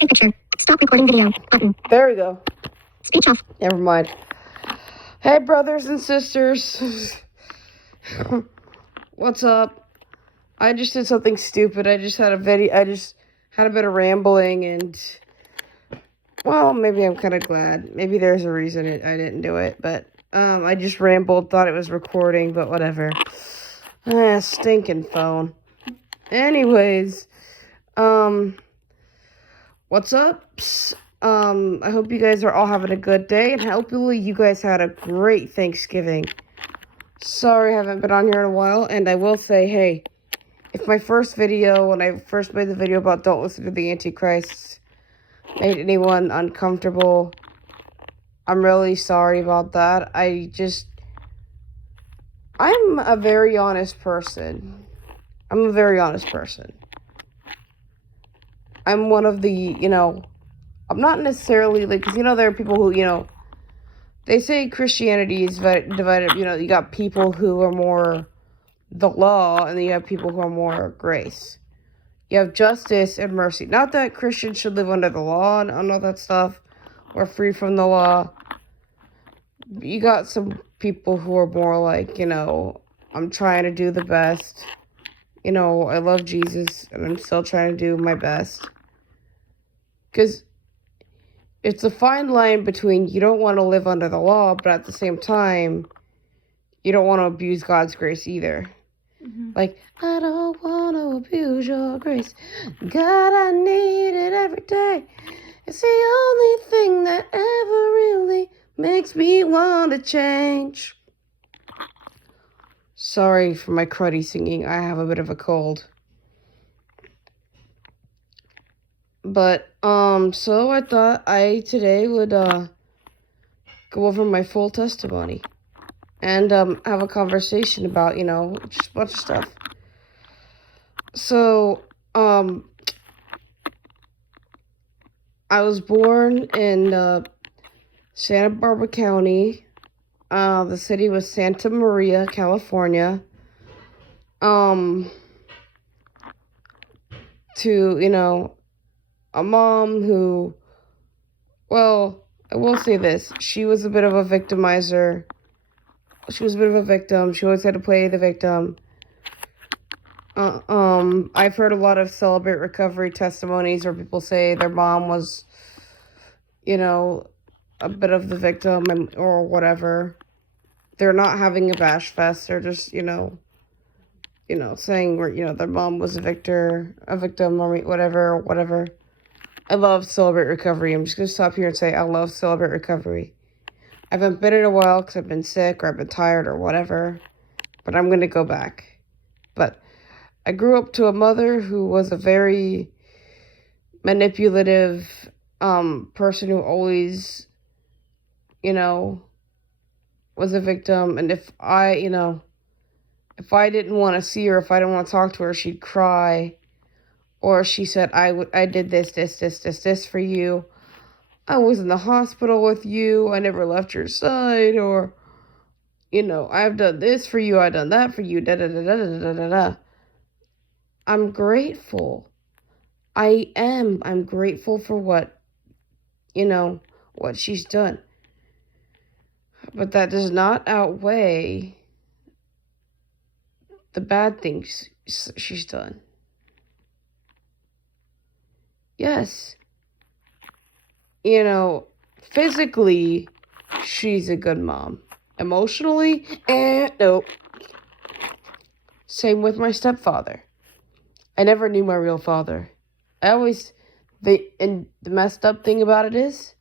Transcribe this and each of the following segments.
Take picture. Stop recording video. Button. There we go. Speech off. Never mind. Hey, brothers and sisters. What's up? I just did something stupid. I just had a bit of rambling, and well, maybe I'm kind of glad. Maybe there's a reason I didn't do it, but I just rambled, thought it was recording, but whatever. Stinking phone. Anyways, what's up? I hope you guys are all having a good day, and hopefully you guys had a great Thanksgiving. Sorry I haven't been on here in a while, and I will say, hey, if my first video, when I first made the video about don't listen to the Antichrist, made anyone uncomfortable, I'm really sorry about that. I'm a very honest person. I'm one of the, I'm not necessarily, because, there are people who, they say Christianity is divided, you got people who are more the law, and then you have people who are more grace. You have justice and mercy. Not that Christians should live under the law and all that stuff, or free from the law. You got some people who are more like, I'm trying to do the best. I love Jesus, and I'm still trying to do my best. Because it's a fine line between you don't want to live under the law, but at the same time, you don't want to abuse God's grace either. Mm-hmm. Like, I don't want to abuse your grace. God, I need it every day. It's the only thing that ever really makes me want to change. Sorry for my cruddy singing. I have a bit of a cold. But, so I thought I today would, go over my full testimony. And, have a conversation about, just a bunch of stuff. So, I was born in, Santa Barbara County. The city was Santa Maria, California. To, a mom who, well, I will say this. She was a bit of a victimizer. She was a bit of a victim. She always had to play the victim. I've heard a lot of Celebrate Recovery testimonies where people say their mom was, a bit of the victim or whatever. They're not having a bash fest. They're just, saying where, their mom was a victim or whatever. I love Celebrate Recovery. I'm just going to stop here and say I love Celebrate Recovery. I haven't been in a while because I've been sick or I've been tired or whatever, but I'm going to go back. But I grew up to a mother who was a very manipulative person who always, was a victim. And if I didn't want to see her, if I didn't want to talk to her, she'd cry. Or she said, I did this for you. I was in the hospital with you. I never left your side. Or, I've done this for you. I've done that for you. Da-da-da-da-da-da-da-da. I'm grateful. I'm grateful for what she's done. But that does not outweigh the bad things she's done. Yes. Physically, she's a good mom. Emotionally, no. Same with my stepfather. I never knew my real father. And the messed up thing about it is,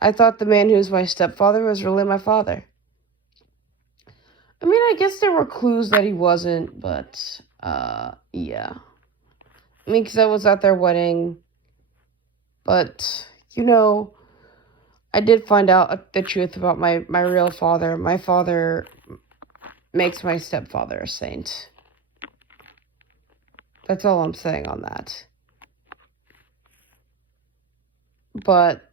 I thought the man who was my stepfather was really my father. I mean, I guess there were clues that he wasn't, but, yeah. I mean, because I was at their wedding. But, I did find out the truth about my real father. My father makes my stepfather a saint. That's all I'm saying on that. But,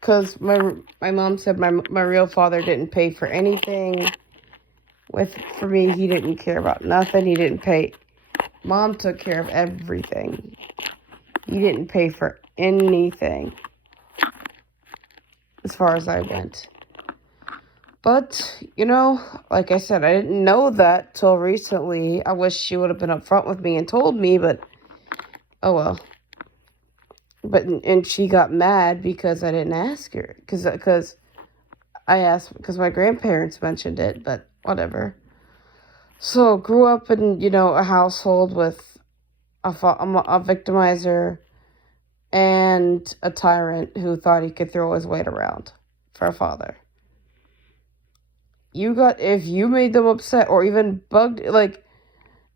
because my mom said my real father didn't pay for anything for me. He didn't care about nothing. He didn't pay Mom took care of everything. You didn't pay for anything, as far as I went. But, like I said, I didn't know that till recently. I wish she would have been upfront with me and told me, but oh well. And she got mad because I didn't ask her. Because I asked, because my grandparents mentioned it, but whatever. So, grew up in, a household with a victimizer and a tyrant who thought he could throw his weight around for a father. If you made them upset or even bugged, like,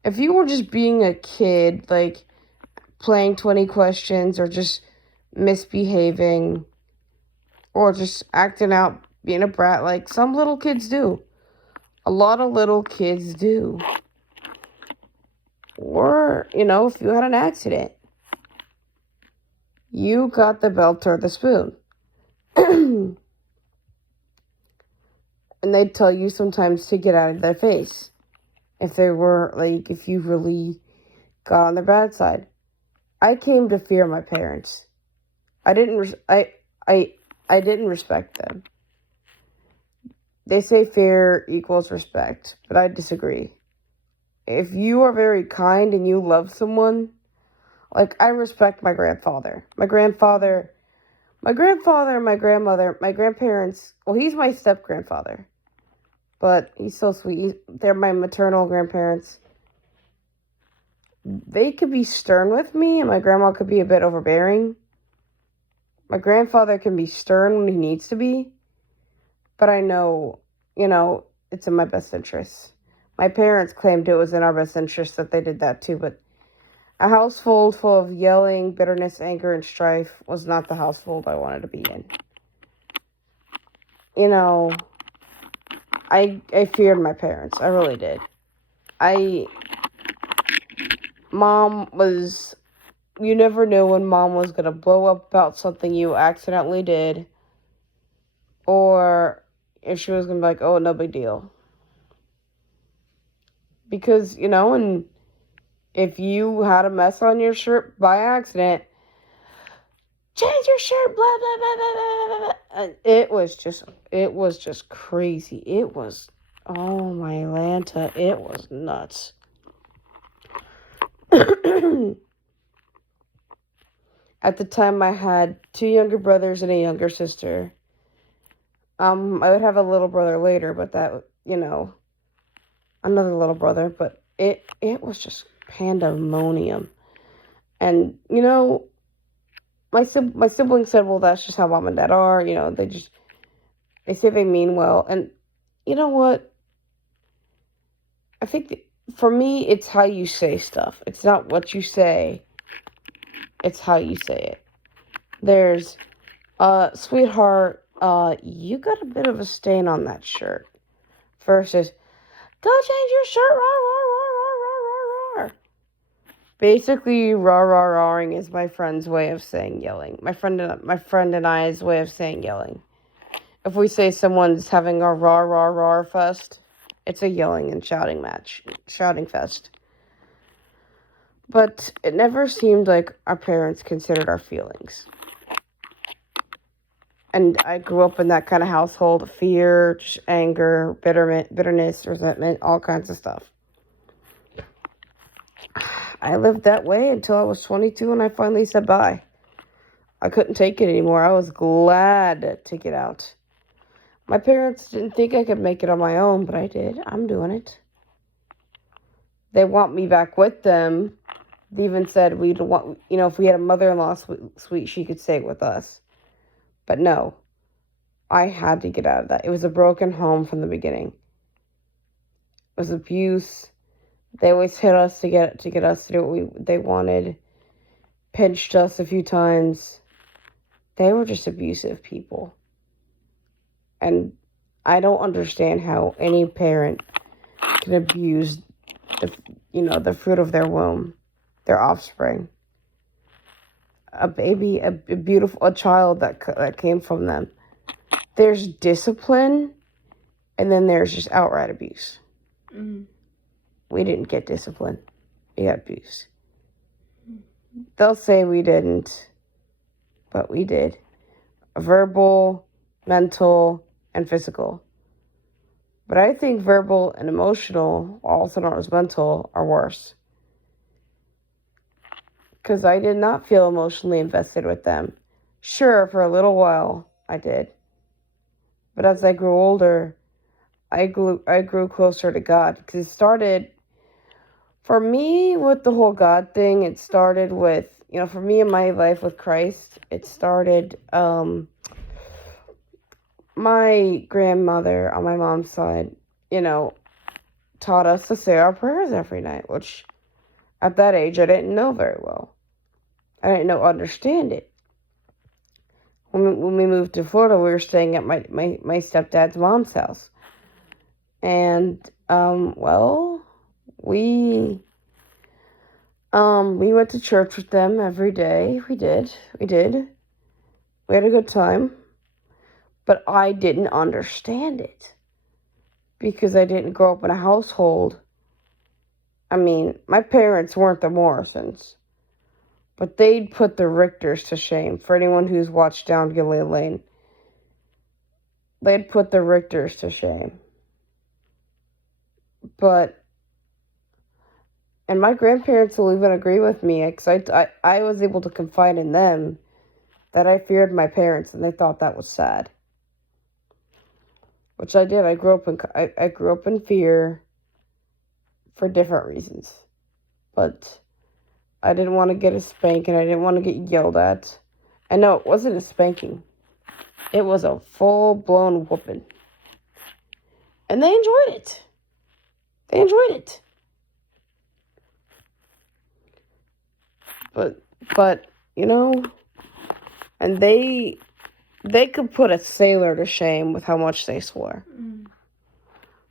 if you were just being a kid, like, playing 20 questions or just misbehaving or just acting out, being a brat like some little kids do. A lot of little kids do. Or, if you had an accident, you got the belt or the spoon. And they'd tell you sometimes to get out of their face. If you really got on their bad side. I came to fear my parents. I didn't respect them. They say fear equals respect, but I disagree. If you are very kind and you love someone, like I respect my grandfather. My grandmother, my grandmother, my grandparents, well, he's my step-grandfather. But he's so sweet. They're my maternal grandparents. They could be stern with me, and my grandma could be a bit overbearing. My grandfather can be stern when he needs to be, but I know, it's in my best interest. My parents claimed it was in our best interest that they did that too, but a household full of yelling, bitterness, anger, and strife was not the household I wanted to be in. I feared my parents. I really did. You never knew when mom was going to blow up about something you accidentally did, or if she was going to be like, oh, no big deal. Because, and if you had a mess on your shirt by accident, change your shirt, blah, blah, blah, blah, blah, blah. And it was just crazy. It was, oh my Lanta, it was nuts. At the time, I had 2 younger brothers and a younger sister. I would have a little brother later, but that, another little brother. But it was just pandemonium. And, my siblings said, well, that's just how mom and dad are. They say they mean well. And you know what? I think for me, it's how you say stuff. It's not what you say. It's how you say it. There's, sweetheart, you got a bit of a stain on that shirt. Versus, go change your shirt, rah, rah, rah, rah, rah, rah, rah. Basically, rah, rah, rahing is my friend's way of saying yelling. My friend and I's way of saying yelling. If we say someone's having a rah, rah, rah fest, it's a yelling and shouting fest. But it never seemed like our parents considered our feelings. And I grew up in that kind of household, fear, anger, bitterness, resentment, all kinds of stuff. I lived that way until I was 22 and I finally said bye. I couldn't take it anymore. I was glad to get out. My parents didn't think I could make it on my own, but I did. I'm doing it. They want me back with them. They even said if we had a mother-in-law sweet, she could stay with us. But no, I had to get out of that. It was a broken home from the beginning. It was abuse. They always hit us to get us to do what they wanted. Pinched us a few times. They were just abusive people. And I don't understand how any parent can abuse the fruit of their womb, their offspring. A baby, a child that came from them. There's discipline, and then there's just outright abuse. Mm-hmm. We didn't get discipline. you got abused. They'll say we didn't, but we did. Verbal, mental, and physical. But I think verbal and emotional, also known as mental, are worse. Because I did not feel emotionally invested with them. Sure, for a little while, I did. But as I grew older, I grew closer to God. Because it started, for me, with the whole God thing, it started with, for me in my life with Christ, it started, my grandmother on my mom's side, taught us to say our prayers every night, which at that age I didn't know very well. I didn't understand it. When we moved to Florida, we were staying at my stepdad's mom's house. And, we went to church with them every day. We did. We had a good time. But I didn't understand it. Because I didn't grow up in a household. I mean, my parents weren't the Morrisons. But they'd put the Richters to shame. For anyone who's watched Down Gilead Lane. They'd put the Richters to shame. And my grandparents will even agree with me, because I was able to confide in them that I feared my parents, and they thought that was sad. Which I did. I grew up in fear for different reasons. But I didn't want to get a spanking. I didn't want to get yelled at. And no, it wasn't a spanking. It was a full-blown whooping. And they enjoyed it. But and they could put a sailor to shame with how much they swore.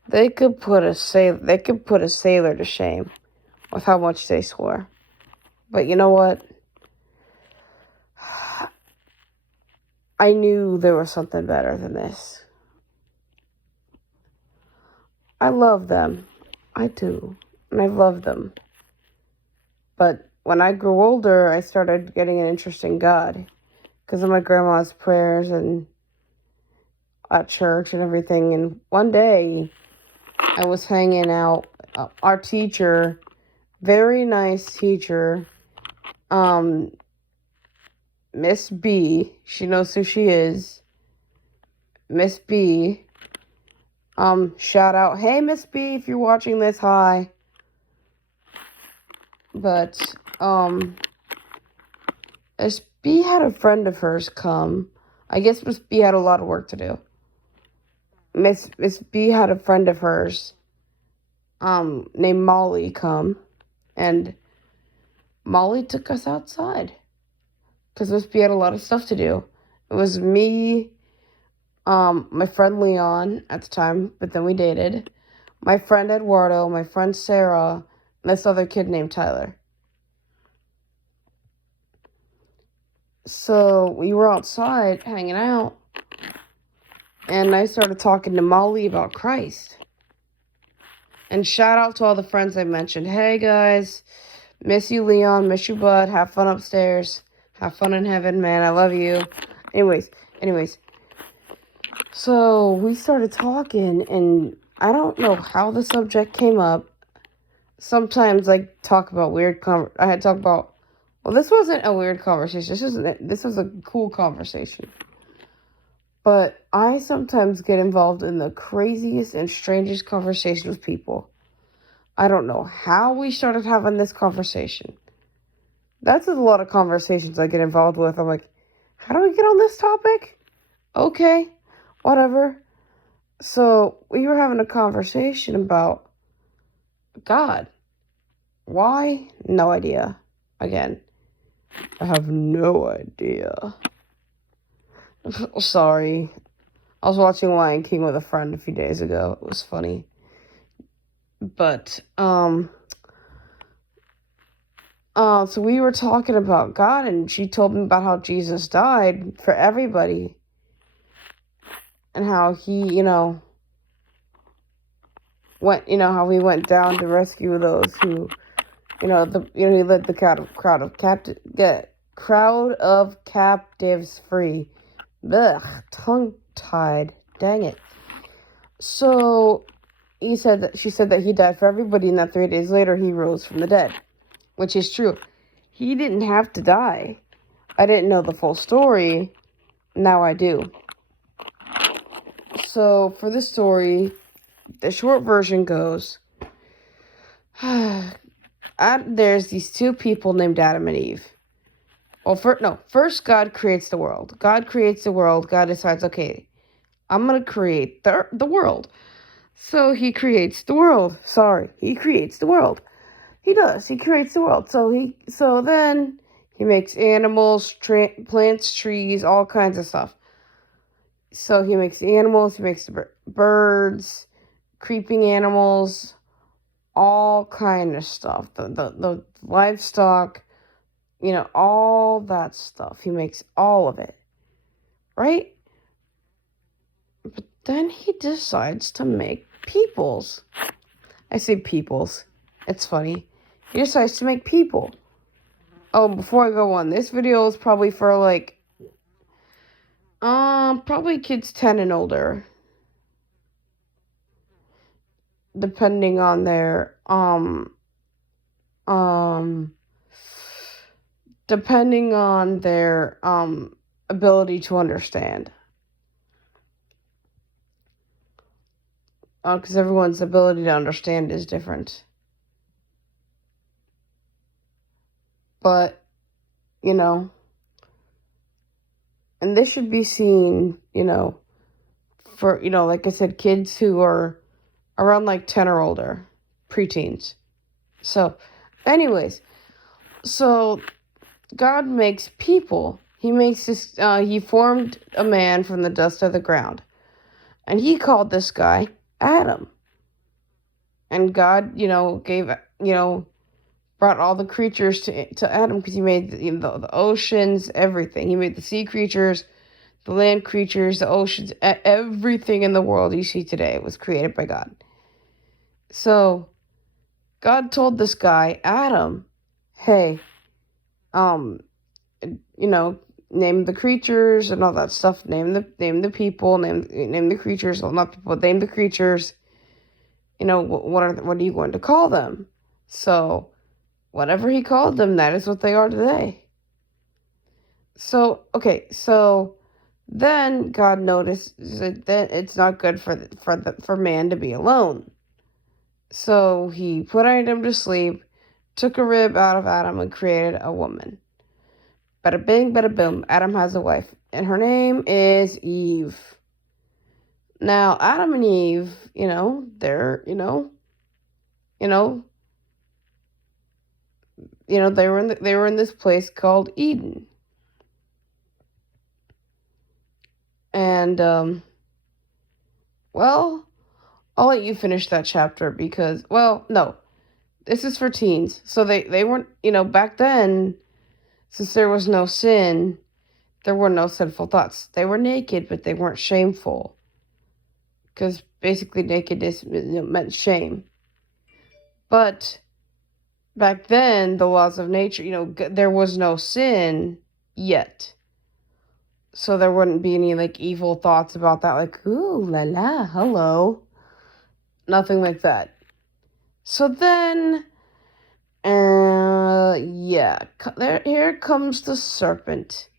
They could put a sailor to shame with how much they swore. But you know what? I knew there was something better than this. I love them. I do. And I love them. But when I grew older, I started getting an interest in God. Because of my grandma's prayers and at church and everything. And one day, I was hanging out. Our teacher, very nice teacher, Miss B, she knows who she is. Miss B, shout out, hey Miss B, if you're watching this, hi. But, Miss B had a friend of hers come. I guess Miss B had a lot of work to do. Miss B had a friend of hers, named Molly come. And Molly took us outside. Because Miss B had a lot of stuff to do. It was me, my friend Leon at the time, but then we dated. My friend Eduardo, my friend Sarah, and this other kid named Tyler. So we were outside hanging out, and I started talking to Molly about Christ. And shout out to all the friends I mentioned. Hey guys, miss you Leon, miss you bud, have fun upstairs, have fun in heaven, man, I love you. Anyways. So we started talking, and I don't know how the subject came up. Sometimes I talk about I had talked about, well, this wasn't a weird conversation. This was a cool conversation. But I sometimes get involved in the craziest and strangest conversations with people. I don't know how we started having this conversation. That's a lot of conversations I get involved with. I'm like, how do we get on this topic? Okay, whatever. So we were having a conversation about God. Why? No idea. Again, I have no idea. Sorry. I was watching Lion King with a friend a few days ago. It was funny. But, so we were talking about God, and she told me about how Jesus died for everybody. And how he, how he went down to rescue those who he led the crowd of captives free. Ugh, tongue-tied. Dang it. So she said that he died for everybody, and that 3 days later he rose from the dead, which is true. He didn't have to die. I didn't know the full story. Now I do. So for this story, the short version goes, there's these two people named Adam and Eve. Well, first God creates the world. God creates the world. God decides, okay, I'm going to create the world. So he creates the world. He creates the world. He does. He creates the world. So then he makes animals, plants, trees, all kinds of stuff. So he makes the animals, he makes the birds, creeping animals, all kind of stuff. The livestock, all that stuff. He makes all of it. Right? But then he decides to make peoples. I say peoples. It's funny. He decides to make people. Oh, before I go on, this video is probably for probably kids 10 and older. Depending on their ability to understand. Because everyone's ability to understand is different. But, and this should be seen, for, like I said, kids who are around 10 or older, preteens. So, anyways, God makes people. He makes this, he formed a man from the dust of the ground. And he called this guy Adam. And God, brought all the creatures to Adam because he made the oceans, everything. He made the sea creatures, the land creatures, the oceans, everything in the world you see today was created by God. So God told this guy, Adam, hey, name the creatures and all that stuff. Name the people. Name the creatures. Well, not people. Name the creatures. What are you going to call them? So, whatever he called them, that is what they are today. So then God noticed that it's not good for man to be alone. So he put Adam to sleep, took a rib out of Adam, and created a woman. Bada bing, bada boom. Adam has a wife, and her name is Eve. Now, Adam and Eve, they're, they were in this place called Eden. And I'll let you finish that chapter because, no, this is for teens. So they weren't, back then, since there was no sin, there were no sinful thoughts. They were naked, but they weren't shameful. Because basically nakedness meant shame. But back then, the laws of nature, there was no sin yet. So there wouldn't be any, evil thoughts about that, ooh, la la, hello. Nothing like that. So then, here comes the serpent.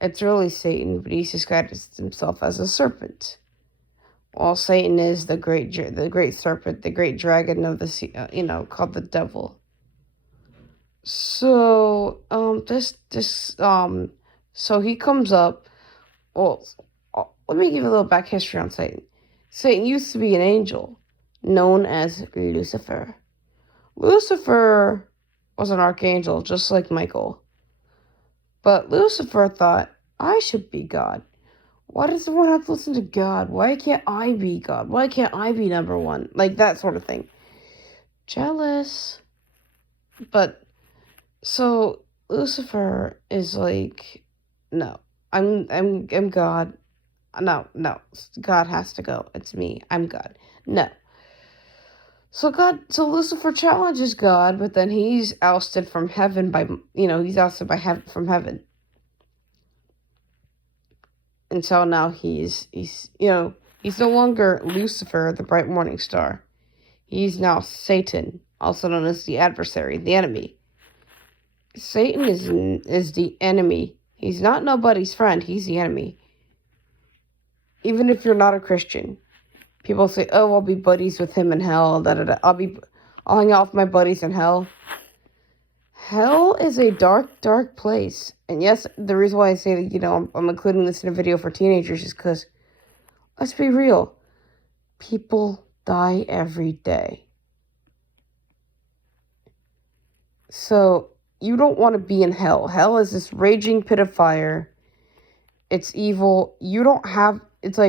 It's really Satan, but he's described himself as a serpent. Well, Satan is the great serpent, the great dragon of the sea, called the devil. So, so he comes up. Well, let me give you a little back history on Satan. Satan used to be an angel known as Lucifer. Lucifer was an archangel, just like Michael. But Lucifer thought, I should be God. Why does everyone have to listen to God? Why can't I be God? Why can't I be number one? That sort of thing. Jealous. But, so, Lucifer is no, I'm God. No, God has to go. It's me. I'm God. No. So Lucifer challenges God, but then he's ousted from heaven he's ousted from heaven. And so now he's no longer Lucifer, the bright morning star. He's now Satan, also known as the adversary, the enemy. Satan is the enemy. He's not nobody's friend. He's the enemy. Even if you're not a Christian, people say, "Oh, I'll be buddies with him in hell." I'll hang out with my buddies in hell. Hell is a dark, dark place. And yes, the reason why I say that, I'm including this in a video for teenagers is because, let's be real, people die every day. So, you don't want to be in hell. Hell is this raging pit of fire. It's evil. It's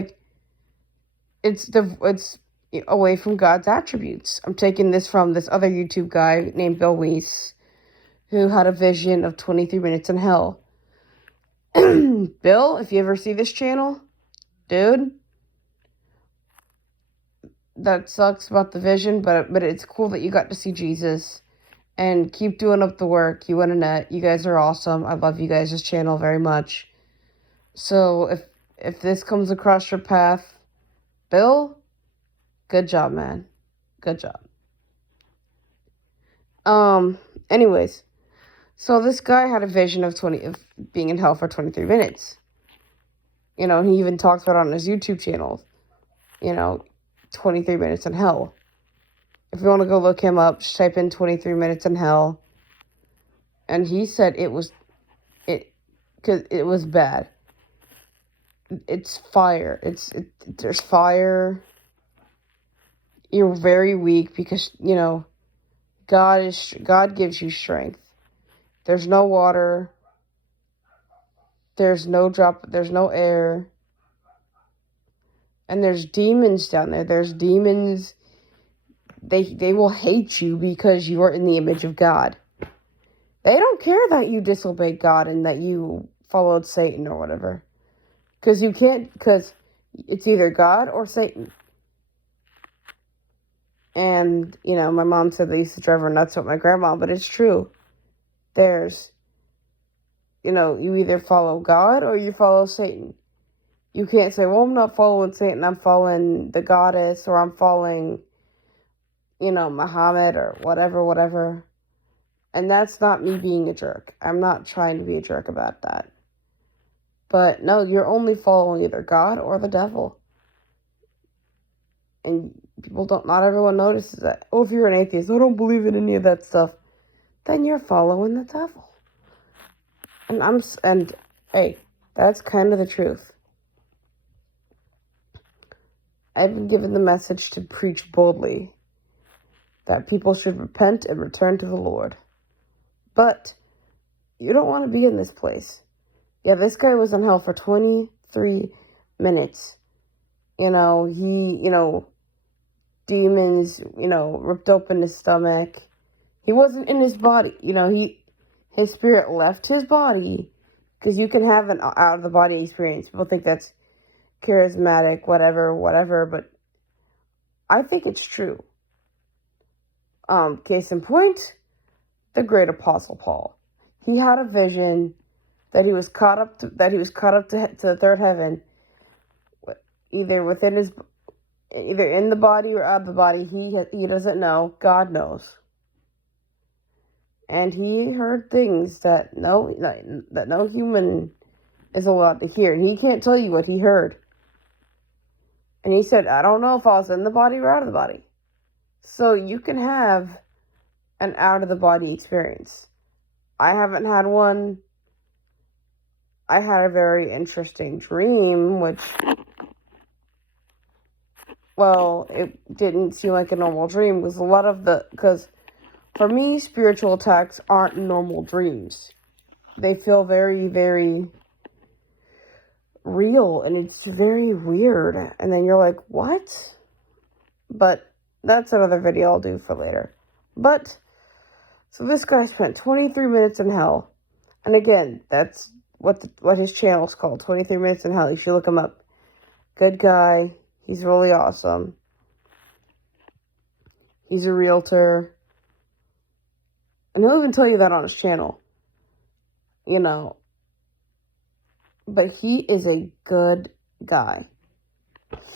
away from God's attributes. I'm taking this from this other YouTube guy named Bill Weiss, who had a vision of 23 minutes in hell. Bill, if you ever see this channel, dude, that sucks about the vision, but it's cool that you got to see Jesus. And keep doing up the work. You and Annette, you guys are awesome. I love you guys' channel very much. So if this comes across your path, Bill, good job, man. Good job. Anyways, so this guy had a vision of being in hell for 23 minutes. He even talks about it on his YouTube channel. 23 minutes in hell. If you want to go look him up, just type in 23 minutes in hell. And he said because it was bad. It's fire. There's fire. You're very weak because, God gives you strength. There's no water. There's no air. And there's demons down there. There's demons. They will hate you because you are in the image of God. They don't care that you disobeyed God and that you followed Satan or whatever. Because it's either God or Satan. And, my mom said they used to drive her nuts with my grandma, but it's true. There's, you either follow God or you follow Satan. You can't say, well, I'm not following Satan, I'm following the goddess, or I'm following, Muhammad or whatever. And that's not me being a jerk. I'm not trying to be a jerk about that. But no, you're only following either God or the devil. And not everyone notices that. Oh, if you're an atheist, I don't believe in any of that stuff. Then you're following the devil. And hey, that's kind of the truth. I've been given the message to preach boldly that people should repent and return to the Lord. But you don't want to be in this place. Yeah, this guy was in hell for 23 minutes. Demons, ripped open his stomach. He wasn't in his body. His spirit left his body. Because you can have an out-of-the-body experience. People think that's charismatic, whatever, but I think it's true. Case in point, the great Apostle Paul. He had a vision that he was caught up to the third heaven, either in the body or out of the body. He doesn't know. God knows. And he heard things that no human is allowed to hear. And he can't tell you what he heard. And he said, I don't know if I was in the body or out of the body. So you can have an out-of-the-body experience. I haven't had one. I had a very interesting dream, which, well, it didn't seem like a normal dream. Because for me, spiritual attacks aren't normal dreams. They feel very, very real, and it's very weird. And then you're like, what? But that's another video I'll do for later. But, so this guy spent 23 minutes in hell. And again, that's what his channel's called, 23 Minutes in Hell. You should look him up. Good guy. He's really awesome. He's a realtor. And he'll even tell you that on his channel. You know. But he is a good guy.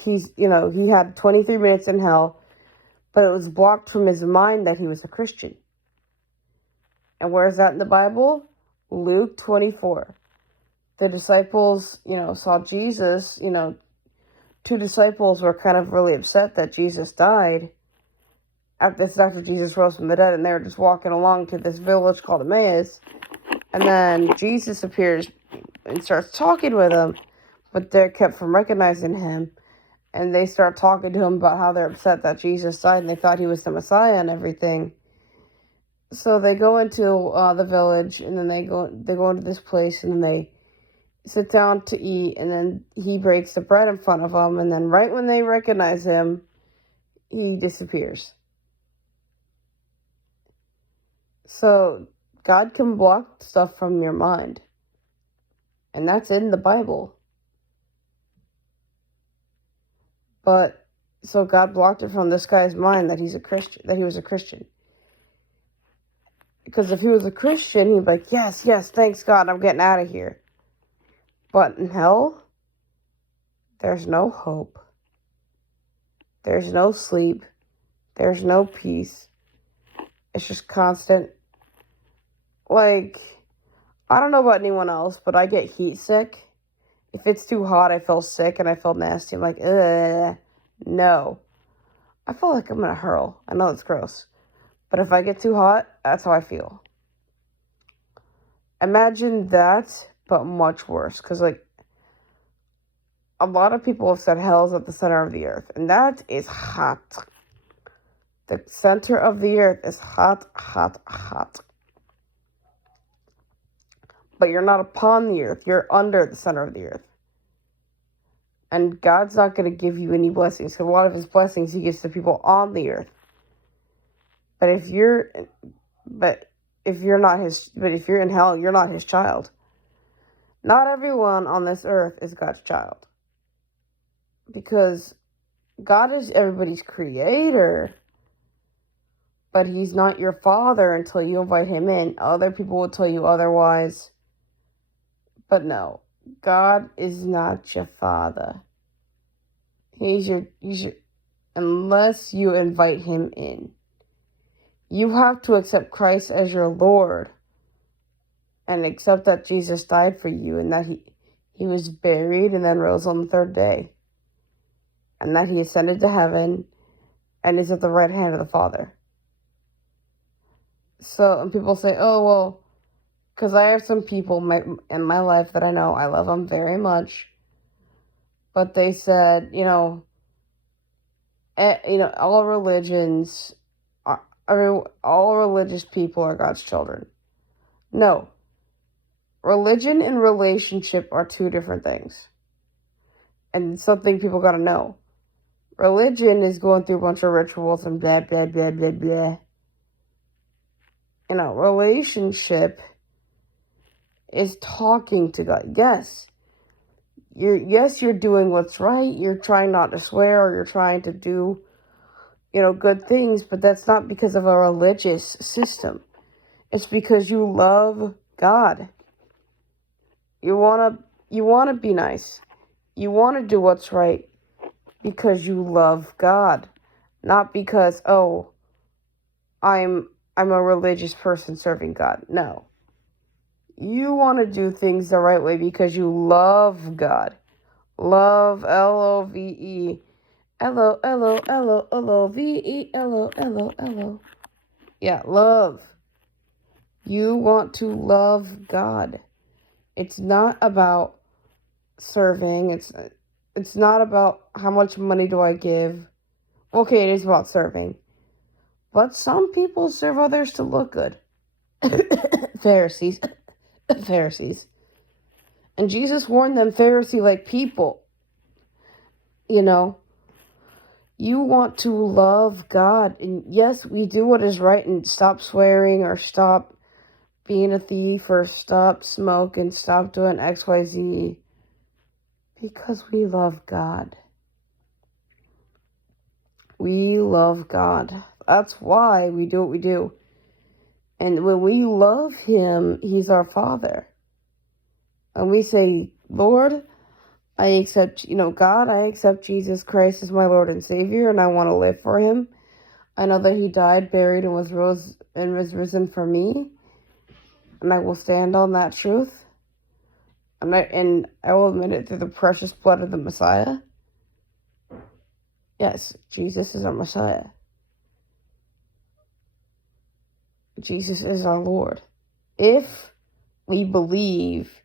He's, he had 23 minutes in hell, but it was blocked from his mind that he was a Christian. And where is that in the Bible? Luke 24. The disciples, saw Jesus, two disciples were kind of really upset that Jesus died. After Jesus rose from the dead, and they were just walking along to this village called Emmaus. And then Jesus appears and starts talking with them, but they're kept from recognizing him. And they start talking to him about how they're upset that Jesus died, and they thought he was the Messiah and everything. So they go into the village, and then they go into this place, and then they sit down to eat, and then he breaks the bread in front of them, and then right when they recognize him, he disappears. So God can block stuff from your mind, and that's in the Bible. But so God blocked it from this guy's mind that he's a Christian, that he was a Christian. Because if he was a Christian, he'd be like, yes, thanks God, I'm getting out of here. But in hell, there's no hope. There's no sleep. There's no peace. It's just constant. Like, I don't know about anyone else, but I get heat sick. If it's too hot, I feel sick and I feel nasty. I'm like, ugh, no. I feel like I'm going to hurl. I know it's gross. But if I get too hot, that's how I feel. Imagine that, but much worse. Because, a lot of people have said hell's at the center of the earth. And that is hot. The center of the earth is hot, hot, hot. But you're not upon the earth. You're under the center of the earth. And God's not going to give you any blessings. Because a lot of his blessings he gives to people on the earth. But if you're in hell, you're not his child. Not everyone on this earth is God's child. Because God is everybody's creator. But he's not your father until you invite him in. Other people will tell you otherwise. But no, God is not your father. He's your unless you invite him in. You have to accept Christ as your Lord. And accept that Jesus died for you. And that he was buried and then rose on the third day. And that he ascended to heaven. And is at the right hand of the Father. So, and people say, oh, well, because I have some people in my life that I know, I love them very much. But they said, all religions, all religious people are God's children. No. Religion and relationship are two different things. And something people gotta know. Religion is going through a bunch of rituals and blah, blah, blah, blah, blah. Relationship is talking to God. Yes. You're doing what's right. You're trying not to swear, or you're trying to do, good things, but that's not because of a religious system. It's because you love God. You want to be nice. You want to do what's right because you love God, not because, oh, I'm a religious person serving God. No. You want to do things the right way because you love God. Love, L-O-V-E. L-O-L-O-L-O-L-O-V-E. L-O-L-O-L-O. Yeah, love. You want to love God. It's not about serving. It's not about how much money do I give. Okay, it is about serving. But some people serve others to look good. Pharisees. And Jesus warned them Pharisee-like people. You want to love God. And yes, we do what is right and stop swearing or stop being a thief or stop smoking, stop doing XYZ. Because we love God. We love God. That's why we do what we do. And when we love him, he's our Father. And we say, Lord, I accept, God, I accept Jesus Christ as my Lord and Savior, and I want to live for him. I know that he died, buried, and was risen for me. And I will stand on that truth. And I will admit it through the precious blood of the Messiah. Yes, Jesus is our Messiah. Jesus is our Lord. If we believe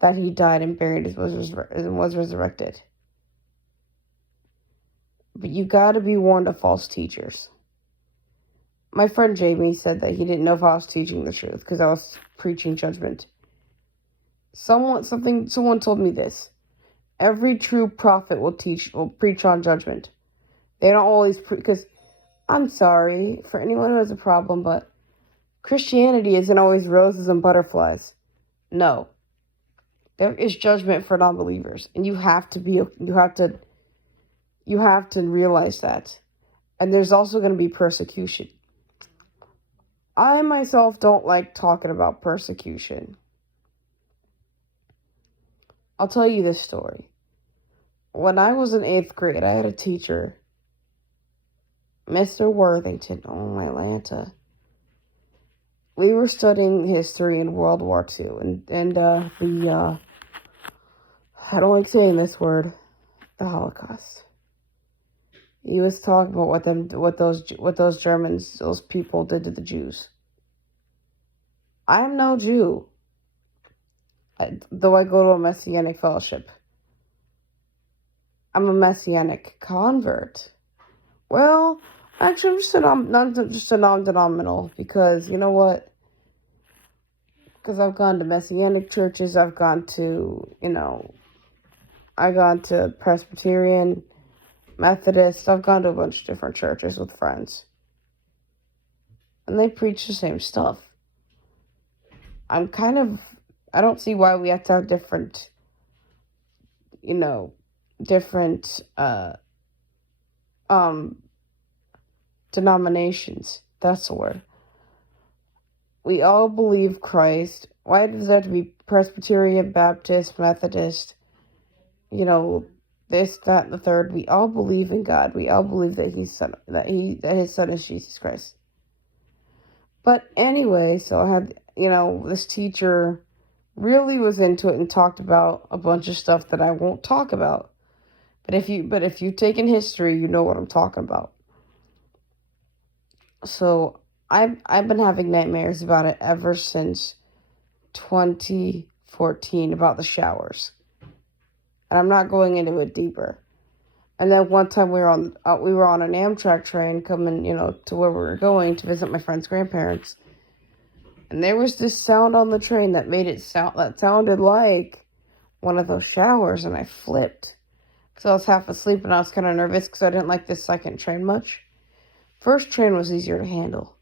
that he died and buried and was resurrected. But you gotta be warned of false teachers. My friend Jamie said that he didn't know if I was teaching the truth because I was preaching judgment. Someone told me this. Every true prophet will preach on judgment. They don't always because I'm sorry for anyone who has a problem, but Christianity isn't always roses and butterflies. No. There is judgment for non-believers, and you have to realize that. And there's also going to be persecution. I myself don't like talking about persecution. I'll tell you this story. When I was in 8th grade, I had a teacher, Mr. Worthington, my Atlanta. We were studying history in World War II, and I don't like saying this word, the Holocaust. He was talking about what those Germans, those people did to the Jews. I am no Jew, though I go to a Messianic fellowship. I'm a Messianic convert. Well, actually, I'm just a non-denominational because you know what? Because I've gone to Messianic churches, I've gone to Presbyterian, Methodist. I've gone to a bunch of different churches with friends. And they preach the same stuff. I don't see why we have to have different denominations. That's the word. We all believe Christ. Why does there have to be Presbyterian, Baptist, Methodist, this, that, and the third? We all believe in God. We all believe that his son is Jesus Christ. But anyway, so I had, this teacher really was into it and talked about a bunch of stuff that I won't talk about. But if you've taken history, you know what I'm talking about. So I've been having nightmares about it ever since 2014 about the showers. And I'm not going into it deeper. And then one time we were on an Amtrak train coming, to where we were going to visit my friend's grandparents. And there was this sound on the train that sounded like one of those showers, and I flipped. Because I was half asleep and I was kind of nervous because I didn't like this second train much. First train was easier to handle.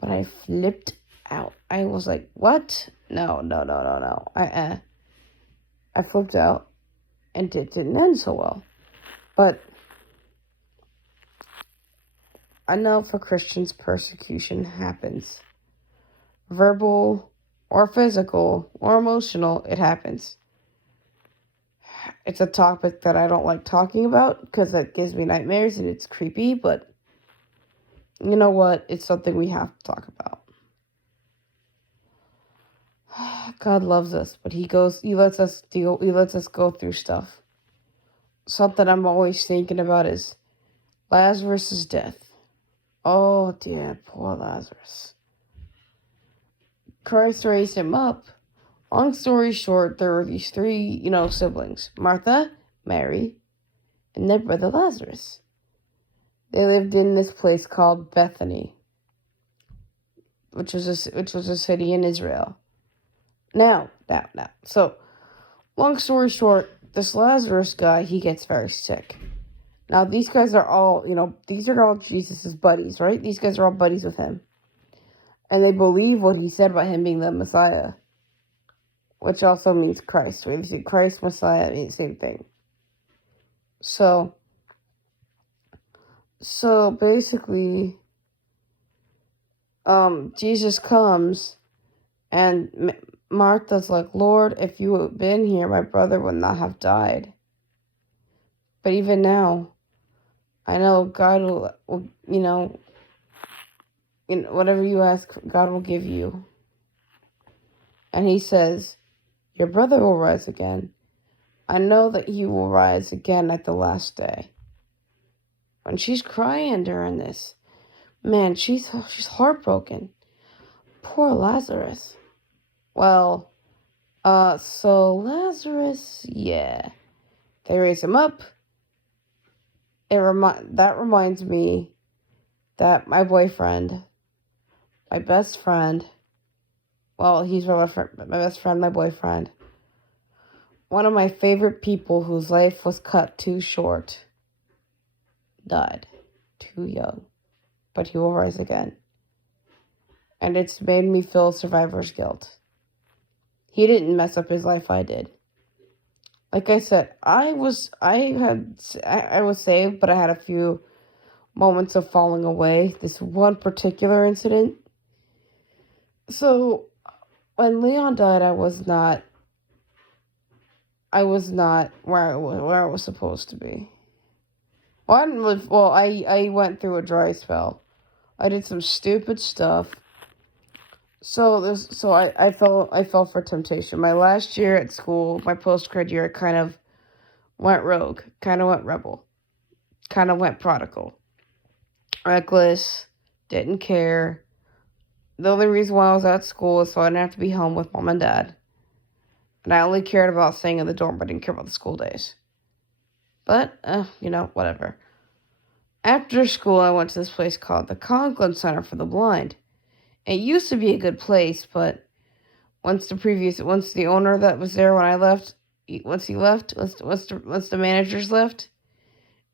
But I flipped out. I was like, what? No. I flipped out, and it didn't end so well. But I know for Christians, persecution happens. Verbal or physical or emotional, it happens. It's a topic that I don't like talking about because it gives me nightmares and it's creepy, but you know what? It's something we have to talk about. God loves us, but he lets us go through stuff. Something I'm always thinking about is Lazarus' death. Oh dear, poor Lazarus. Christ raised him up. Long story short, there were these three, siblings. Martha, Mary, and their brother Lazarus. They lived in this place called Bethany, which was a city in Israel. Now. So, long story short, this Lazarus guy, he gets very sick. Now, these guys are all, these are all Jesus' buddies, right? These guys are all buddies with him. And they believe what he said about him being the Messiah, which also means Christ. We see Christ, Messiah, mean the same thing. So basically, Jesus comes, and Martha's like, Lord, if you had been here, my brother would not have died. But even now, I know God will whatever you ask, God will give you. And he says, your brother will rise again. I know that he will rise again at the last day. When she's crying during this, man, she's heartbroken. Poor Lazarus. Well, so Lazarus, yeah, they raise him up. That reminds me that my boyfriend, my best friend, well, he's my best friend, my boyfriend, one of my favorite people whose life was cut too short, died too young, but he will rise again. And it's made me feel survivor's guilt. He didn't mess up his life, I did. Like I said, I was saved, but I had a few moments of falling away. This one particular incident. So when Leon died, I was not where I was supposed to be. Well, I didn't live. Well, I went through a dry spell. I did some stupid stuff. So I fell for temptation. My last year at school, my post-grad year, I kind of went rogue, kind of went rebel, kind of went prodigal, reckless, didn't care. The only reason why I was at school is so I didn't have to be home with mom and dad. And I only cared about staying in the dorm, but I didn't care about the school days. But, whatever. After school, I went to this place called the Conklin Center for the Blind. It used to be a good place, but once the owner that was there when I left, once the managers left,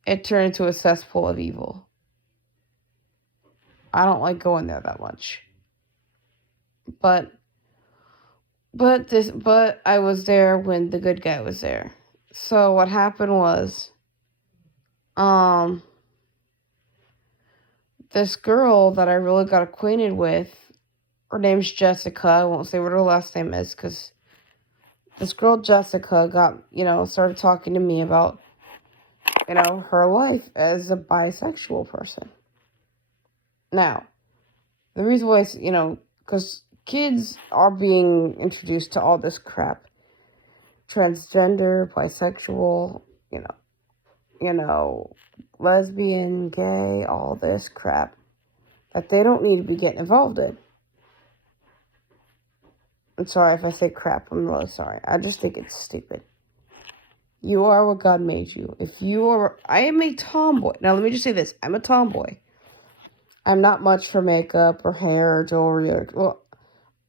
it turned into a cesspool of evil. I don't like going there that much. But I was there when the good guy was there. So what happened was, this girl that I really got acquainted with, her name's Jessica. I won't say what her last name is, because this girl Jessica started talking to me about, her life as a bisexual person. Now, the reason why, because kids are being introduced to all this crap. Transgender, bisexual, lesbian, gay, all this crap that they don't need to be getting involved in. I'm sorry if I say crap, I'm really sorry. I just think it's stupid. You are what God made you. I am a tomboy. Now let me just say this, I'm a tomboy. I'm not much for makeup or hair or jewelry.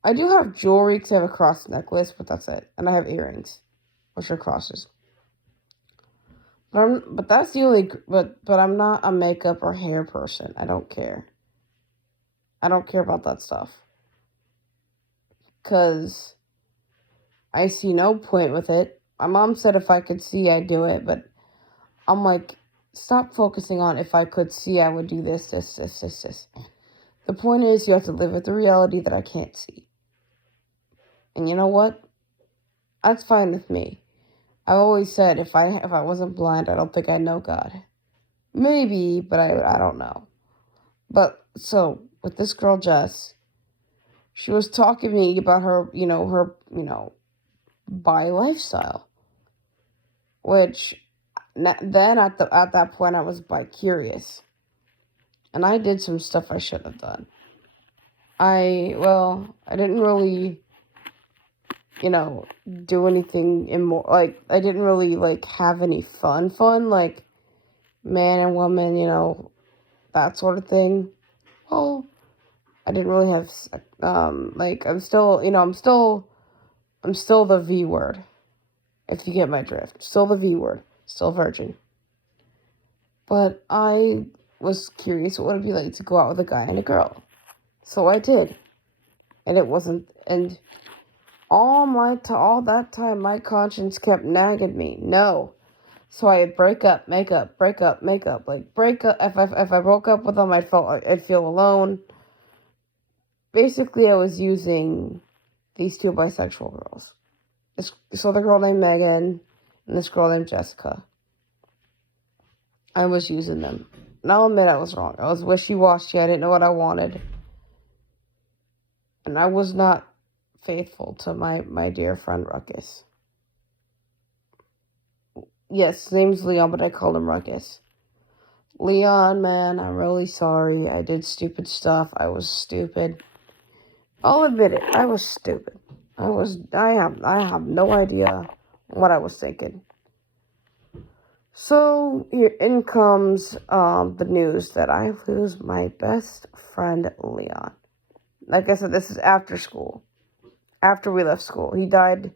I do have jewelry because I have a cross necklace, but that's it. And I have earrings, which are crosses. But that's the only. But I'm not a makeup or hair person. I don't care. I don't care about that stuff. Because I see no point with it. My mom said if I could see, I'd do it. But I'm like, stop focusing on if I could see, I would do this. The point is, you have to live with the reality that I can't see. And you know what? That's fine with me. I've always said if I wasn't blind, I don't think I'd know God. Maybe, but I don't know. But so with this girl Jess, she was talking to me about her bi lifestyle, which then at that point I was bi curious, and I did some stuff I shouldn't have done. I didn't really do anything I didn't really have any fun like man and woman, that sort of thing. Well, I didn't really have I'm still the V word, if you get my drift. Still the V word, still virgin. But I was curious what it would be like to go out with a guy and a girl. So I did. And it wasn't, and all that time, my conscience kept nagging me. No. So I'd break up, make up, break up, make up. Like, break up. If I broke up with them, I'd feel alone. basically I was using these two bisexual girls. This other girl named Megan and this girl named Jessica. I was using them. And I'll admit I was wrong. I was wishy-washy. I didn't know what I wanted. And I was not faithful to my dear friend Ruckus. Yes, his name's Leon, but I called him Ruckus. Leon, man, I'm really sorry. I did stupid stuff. I was stupid. I'll admit it. I was stupid. I have no idea what I was thinking. So here in comes the news that I lose my best friend Leon. Like I said, this is after school. After we left school. He died.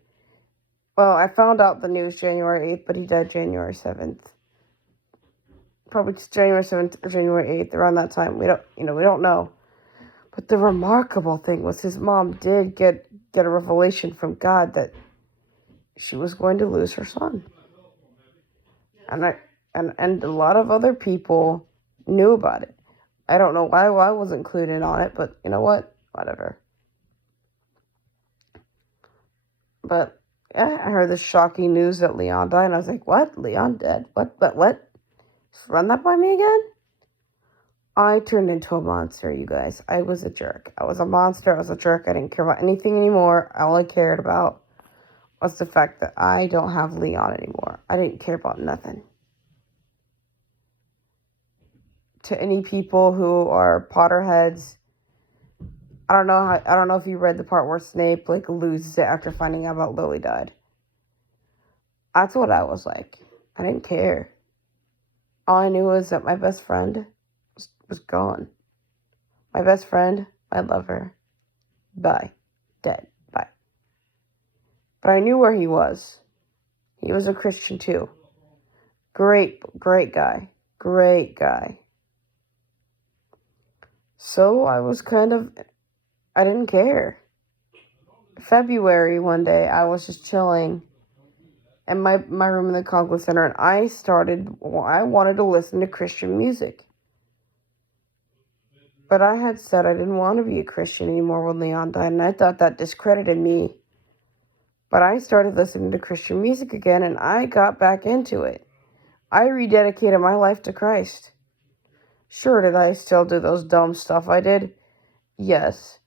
Well, I found out the news January 8th, but he died January 7th. Probably January 7th or January 8th, around that time. We don't know. But the remarkable thing was his mom did get a revelation from God that she was going to lose her son. And a lot of other people knew about it. I don't know why I wasn't included on it, but you know what? Whatever. But yeah, I heard the shocking news that Leon died, and I was like, what? Leon dead? What? Just run that by me again? I turned into a monster, you guys. I was a jerk. I was a monster. I was a jerk. I didn't care about anything anymore. All I cared about was the fact that I don't have Leon anymore. I didn't care about nothing. To any people who are Potterheads, I don't know if you read the part where Snape loses it after finding out about Lily died. That's what I was like. I didn't care. All I knew was that my best friend was gone. My best friend, my lover, bye. Dead. Bye. But I knew where he was. He was a Christian too. Great guy. Great guy. So I didn't care. February one day, I was just chilling in my room in the Congress Center, and I wanted to listen to Christian music. But I had said I didn't want to be a Christian anymore when Leon died, and I thought that discredited me. But I started listening to Christian music again, and I got back into it. I rededicated my life to Christ. Sure, did I still do those dumb stuff I did? Yes.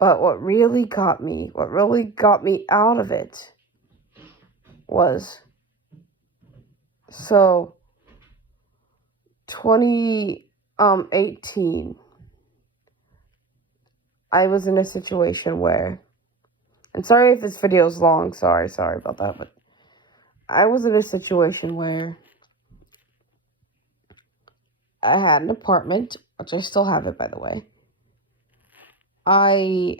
But what really got me out of it was, 2018, I was in a situation where, and sorry if this video is long, sorry about that, but I was in a situation where I had an apartment, which I still have it, by the way. I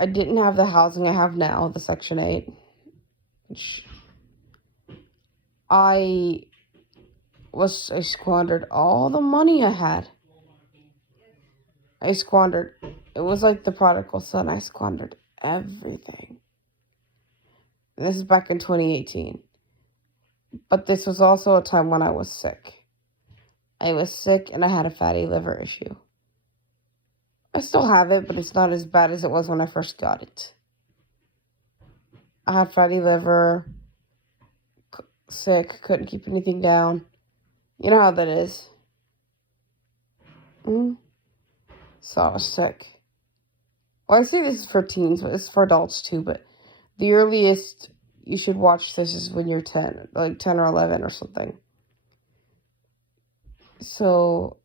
didn't have the housing I have now, the Section 8, which I squandered all the money I had. It was like the prodigal son. I squandered everything. And this is back in 2018. But this was also a time when I was sick. I was sick and I had a fatty liver issue. I still have it, but it's not as bad as it was when I first got it. I had fatty liver, sick, couldn't keep anything down. You know how that is. So I was sick. Well, I say this is for teens, but it's for adults too, but the earliest you should watch this is when you're 10, like 10 or 11 or something. So,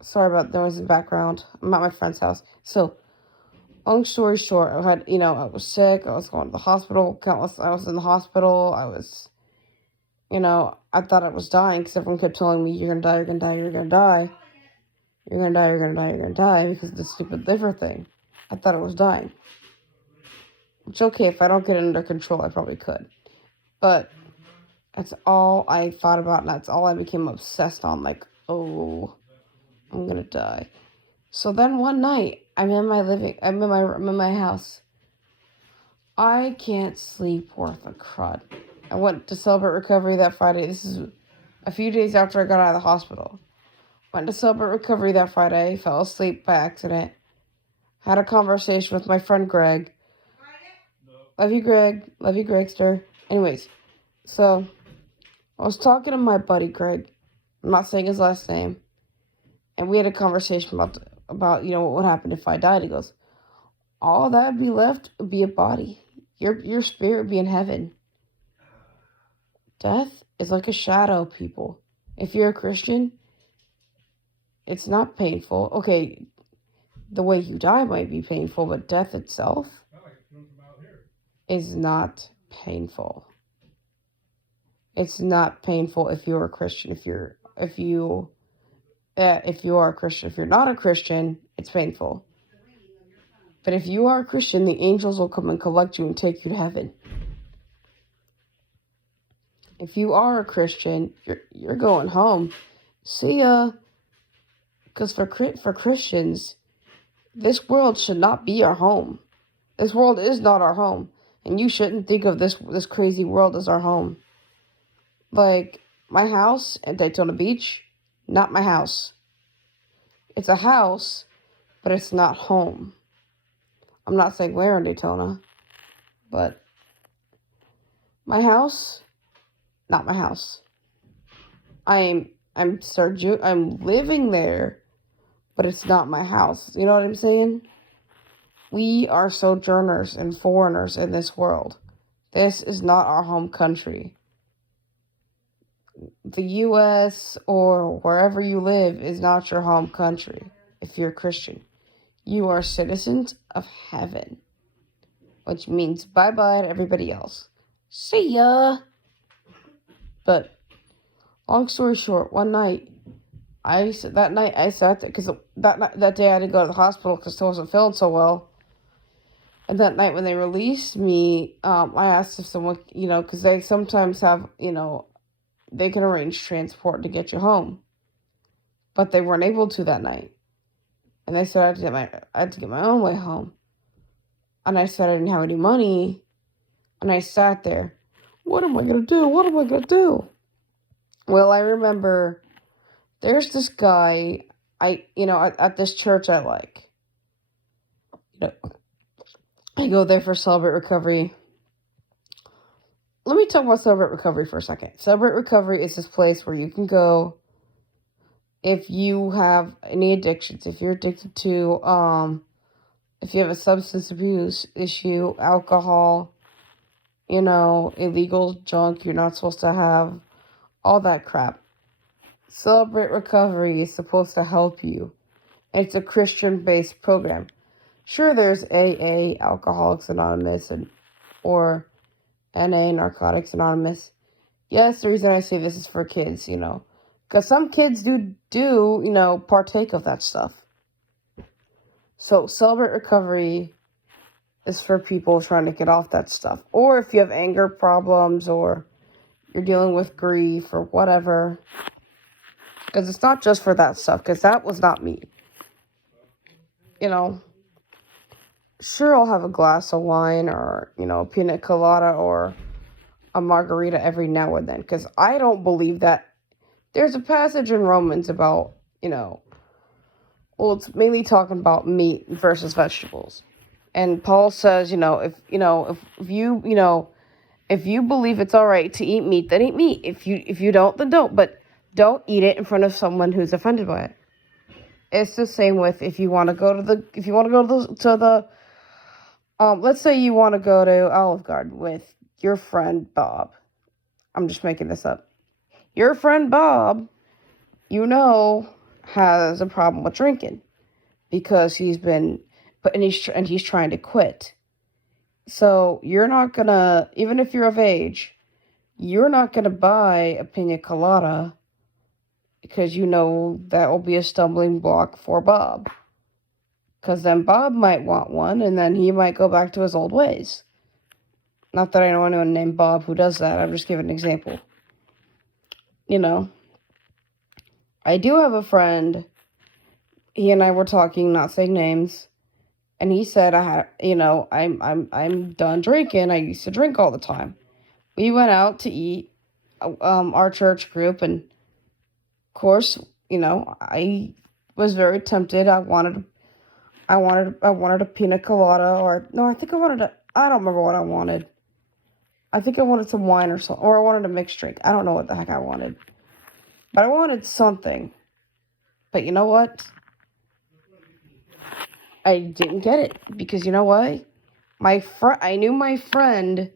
sorry about the noise in the background. I'm at my friend's house. So, long story short, I was sick. I was going to the hospital. I was in the hospital. I was, I thought I was dying because everyone kept telling me, you're going to die, you're going to die, you're going to die. You're going to die, you're going to die, you're going to die because of the stupid liver thing. I thought I was dying. Which, okay, if I don't get it under control, I probably could. But that's all I thought about, and that's all I became obsessed on. Like, oh, I'm going to die. So then one night, I'm in my house. I can't sleep worth a crud. I went to celebrate recovery that Friday. This is a few days after I got out of the hospital. Went to Celebrate Recovery that Friday, fell asleep by accident. Had a conversation with my friend Greg. Love you, Greg. Love you, Gregster. Anyways, so I was talking to my buddy Greg. I'm not saying his last name. And we had a conversation about what would happen if I died. He goes, all that would be left would be a body. Your spirit would be in heaven. Death is like a shadow, people. If you're a Christian, it's not painful. Okay, the way you die might be painful, but death itself is not painful. It's not painful if you're a Christian. If you are a Christian. If you're not a Christian, it's painful. But if you are a Christian, the angels will come and collect you and take you to heaven. If you are a Christian, you're going home. See ya. Because for Christians, this world should not be our home. This world is not our home. And you shouldn't think of this crazy world as our home. Like, my house at Daytona Beach, not my house. It's a house, but it's not home. I'm not saying where in Daytona, but my house, not my house. I'm living there, but it's not my house. You know what I'm saying? We are sojourners and foreigners in this world. This is not our home country. The U.S. or wherever you live is not your home country if you're a Christian. You are citizens of heaven, which means bye-bye to everybody else. See ya! But, long story short, one night, I sat there, because that day I had to go to the hospital because I wasn't feeling so well. And that night when they released me, I asked if someone, because they sometimes have, they can arrange transport to get you home. But they weren't able to that night. And they said I had to get my own way home. And I said I didn't have any money. And I sat there. What am I going to do? What am I going to do? Well, I remember there's this guy, at this church I like. I go there for Celebrate Recovery. Let me talk about Celebrate Recovery for a second. Celebrate Recovery is this place where you can go if you have any addictions, if you're addicted to, if you have a substance abuse issue, alcohol, illegal junk you're not supposed to have, all that crap. Celebrate Recovery is supposed to help you. It's a Christian-based program. Sure, there's AA, Alcoholics Anonymous, or NA, Narcotics Anonymous. Yes, the reason I say this is for kids, because some kids do partake of that stuff. So, Celebrate Recovery is for people trying to get off that stuff. Or if you have anger problems, or you're dealing with grief, or whatever. Because it's not just for that stuff, because that was not me. Sure, I'll have a glass of wine, or, a pina colada, or a margarita every now and then, because I don't believe that. There's a passage in Romans about, it's mainly talking about meat versus vegetables. And Paul says, if you believe it's all right to eat meat, then eat meat. If you don't, then don't. But don't eat it in front of someone who's offended by it. It's the same with if you want to go to the let's say you want to go to Olive Garden with your friend Bob. I'm just making this up. Your friend Bob, has a problem with drinking because he's trying to quit. So you're not gonna, even if you're of age, you're not gonna buy a pina colada because that will be a stumbling block for Bob. Because then Bob might want one, and then he might go back to his old ways. Not that I know anyone named Bob who does that. I'm just giving an example. I do have a friend. He and I were talking, not saying names, and he said, I'm done drinking. I used to drink all the time. We went out to eat, our church group, and of course, I was very tempted. I wanted a pina colada, or no, I think I don't remember what I wanted. I think I wanted some wine or something, or I wanted a mixed drink. I don't know what the heck I wanted, but I wanted something. But you know what? I didn't get it because you know what? I knew my friend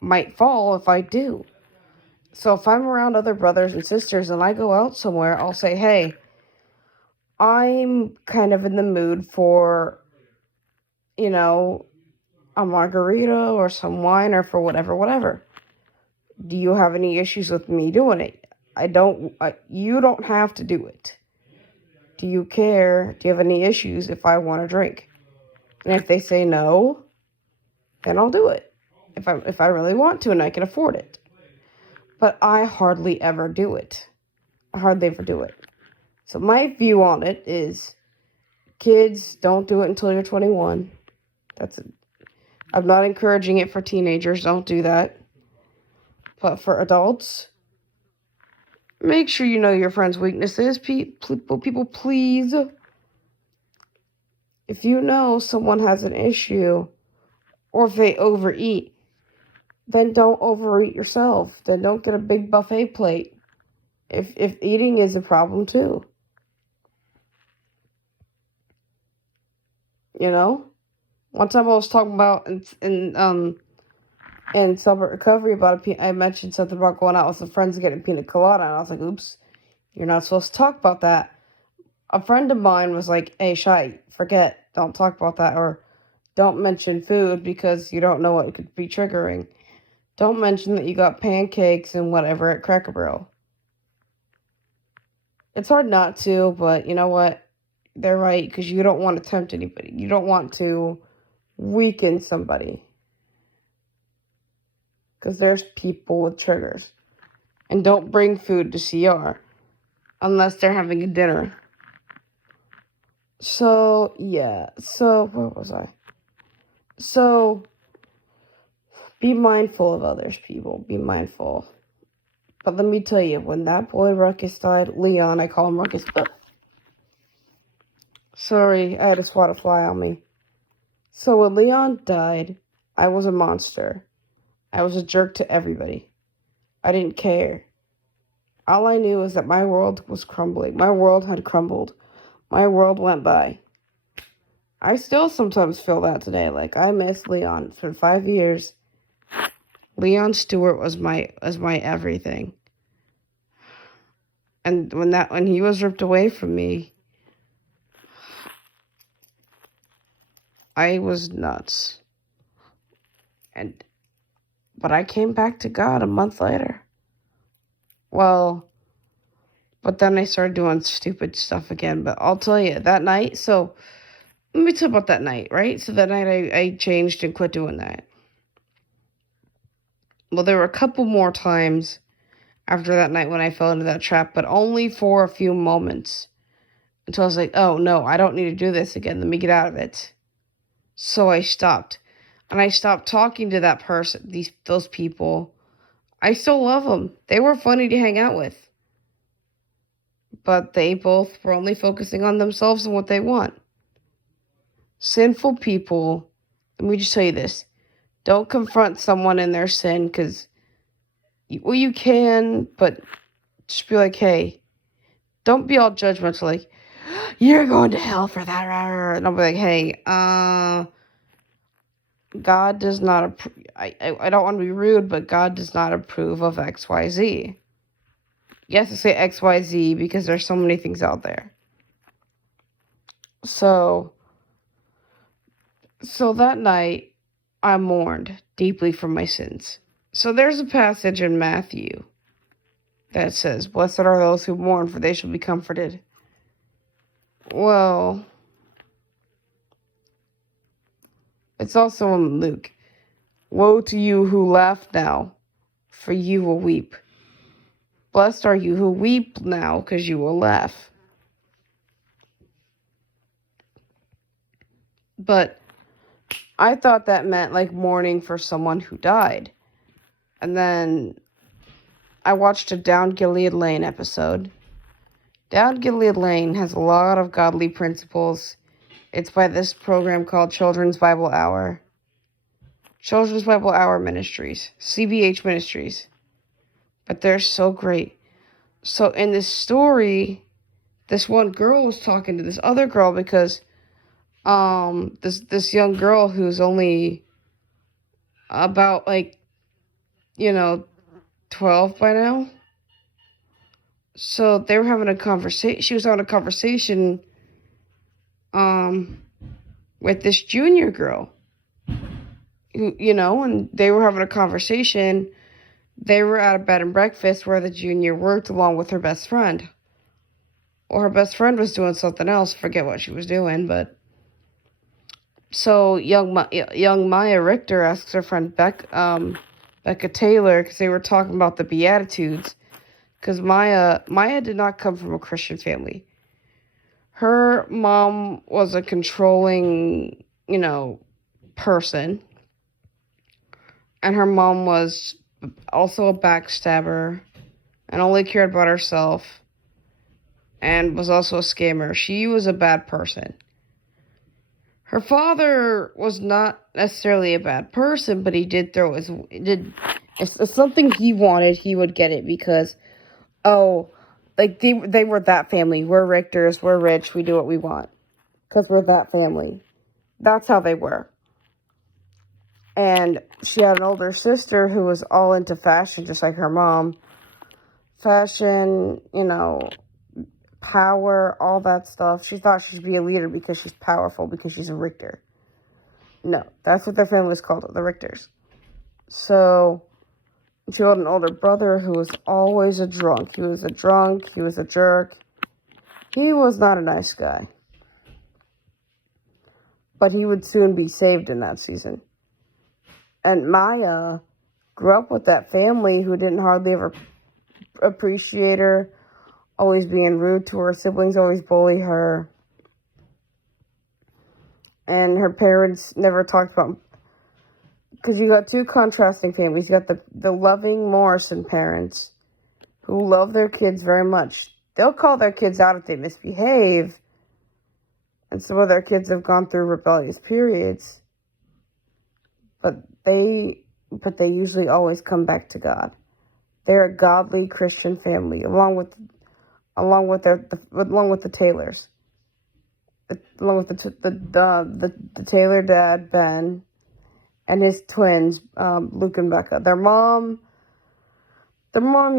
might fall if I do. So if I'm around other brothers and sisters and I go out somewhere, I'll say, "Hey, I'm kind of in the mood for, you know, a margarita or some wine or for whatever. Do you have any issues with me doing it? You don't have to do it. Do you care? Do you have any issues if I want a drink?" And if they say no, then I'll do it. If I really want to and I can afford it. But I hardly ever do it. I hardly ever do it. So my view on it is, kids, don't do it until you're 21. I'm not encouraging it for teenagers. Don't do that. But for adults, make sure you know your friend's weaknesses. People, please. If you know someone has an issue, or if they overeat, then don't overeat yourself. Then don't get a big buffet plate. If eating is a problem too. One time I was talking about in Celebrate Recovery I mentioned something about going out with some friends and getting pina colada, and I was like, oops, you're not supposed to talk about that. A friend of mine was like, hey, Shy, forget, don't talk about that, or don't mention food because you don't know what it could be triggering. Don't mention that you got pancakes and whatever at Cracker Barrel. It's hard not to, but you know what? They're right, because you don't want to tempt anybody. You don't want to weaken somebody. Because there's people with triggers. And don't bring food to CR unless they're having a dinner. So, yeah. So, where was I? So, be mindful of others, people. Be mindful. But let me tell you, when that boy Ruckus died, Leon, I call him Ruckus, but sorry, I had a swat a fly on me. So when Leon died, I was a monster. I was a jerk to everybody. I didn't care. All I knew was that my world was crumbling. My world had crumbled. My world went by. I still sometimes feel that today. Like, I miss Leon. For 5 years, Leon Stewart was my everything. And when he was ripped away from me, I was nuts. But I came back to God a month later. Well, but then I started doing stupid stuff again. But I'll tell you, that night, so let me talk about that night, right? So that night I changed and quit doing that. Well, there were a couple more times after that night when I fell into that trap, but only for a few moments. Until I was like, oh no, I don't need to do this again. Let me get out of it. So I stopped. And I stopped talking to that person, those people. I still love them. They were funny to hang out with. But they both were only focusing on themselves and what they want. Sinful people, let me just tell you this. Don't confront someone in their sin, because, well, you can, but just be like, hey, don't be all judgmental, like, you're going to hell for that. And I'll be like, hey, God does not approve. I don't want to be rude, but God does not approve of XYZ. Yes, I say XYZ because there's so many things out there. So that night, I mourned deeply for my sins. So there's a passage in Matthew that says, blessed are those who mourn, for they shall be comforted. Well, it's also in Luke. Woe to you who laugh now, for you will weep. Blessed are you who weep now, because you will laugh. But I thought that meant like mourning for someone who died. And then I watched a Down Gilead Lane episode. Down Gilead Lane has a lot of godly principles. It's by this program called Children's Bible Hour. Children's Bible Hour Ministries. CBH Ministries. But they're so great. So in this story, this one girl was talking to this other girl because this young girl who's only about 12 by now. So they were having a conversation. She was having a conversation with this junior girl who, and they were having a conversation. They were at a bed and breakfast where the junior worked along with her best friend. Or her best friend was doing something else. Forget what she was doing, but so young Maya Richter asks her friend Becca Taylor, because they were talking about the Beatitudes, because Maya did not come from a Christian family. Her mom was a controlling, person, and her mom was also a backstabber and only cared about herself and was also a scammer. She was a bad person. Her father was not necessarily a bad person, but he did if something he wanted, he would get it because, they were that family. We're Richters, we're rich, we do what we want. Because we're that family. That's how they were. And she had an older sister who was all into fashion, just like her mom. Fashion, power, all that stuff. She thought she'd be a leader because she's powerful, because she's a Richter. No, that's what their family was called, the Richters. So, she had an older brother who was always a drunk. He was a drunk, he was a jerk. He was not a nice guy. But he would soon be saved in that season. And Maya grew up with that family who didn't hardly ever appreciate her, always being rude to her siblings, always bully her. And her parents never talked about, because you got two contrasting families. You got the loving Morrison parents who love their kids very much. They'll call their kids out if they misbehave. And some of their kids have gone through rebellious periods. But they usually always come back to God. They're a godly Christian family, along with the Taylors, along with the Taylor dad Ben, and his twins Luke and Becca. Their mom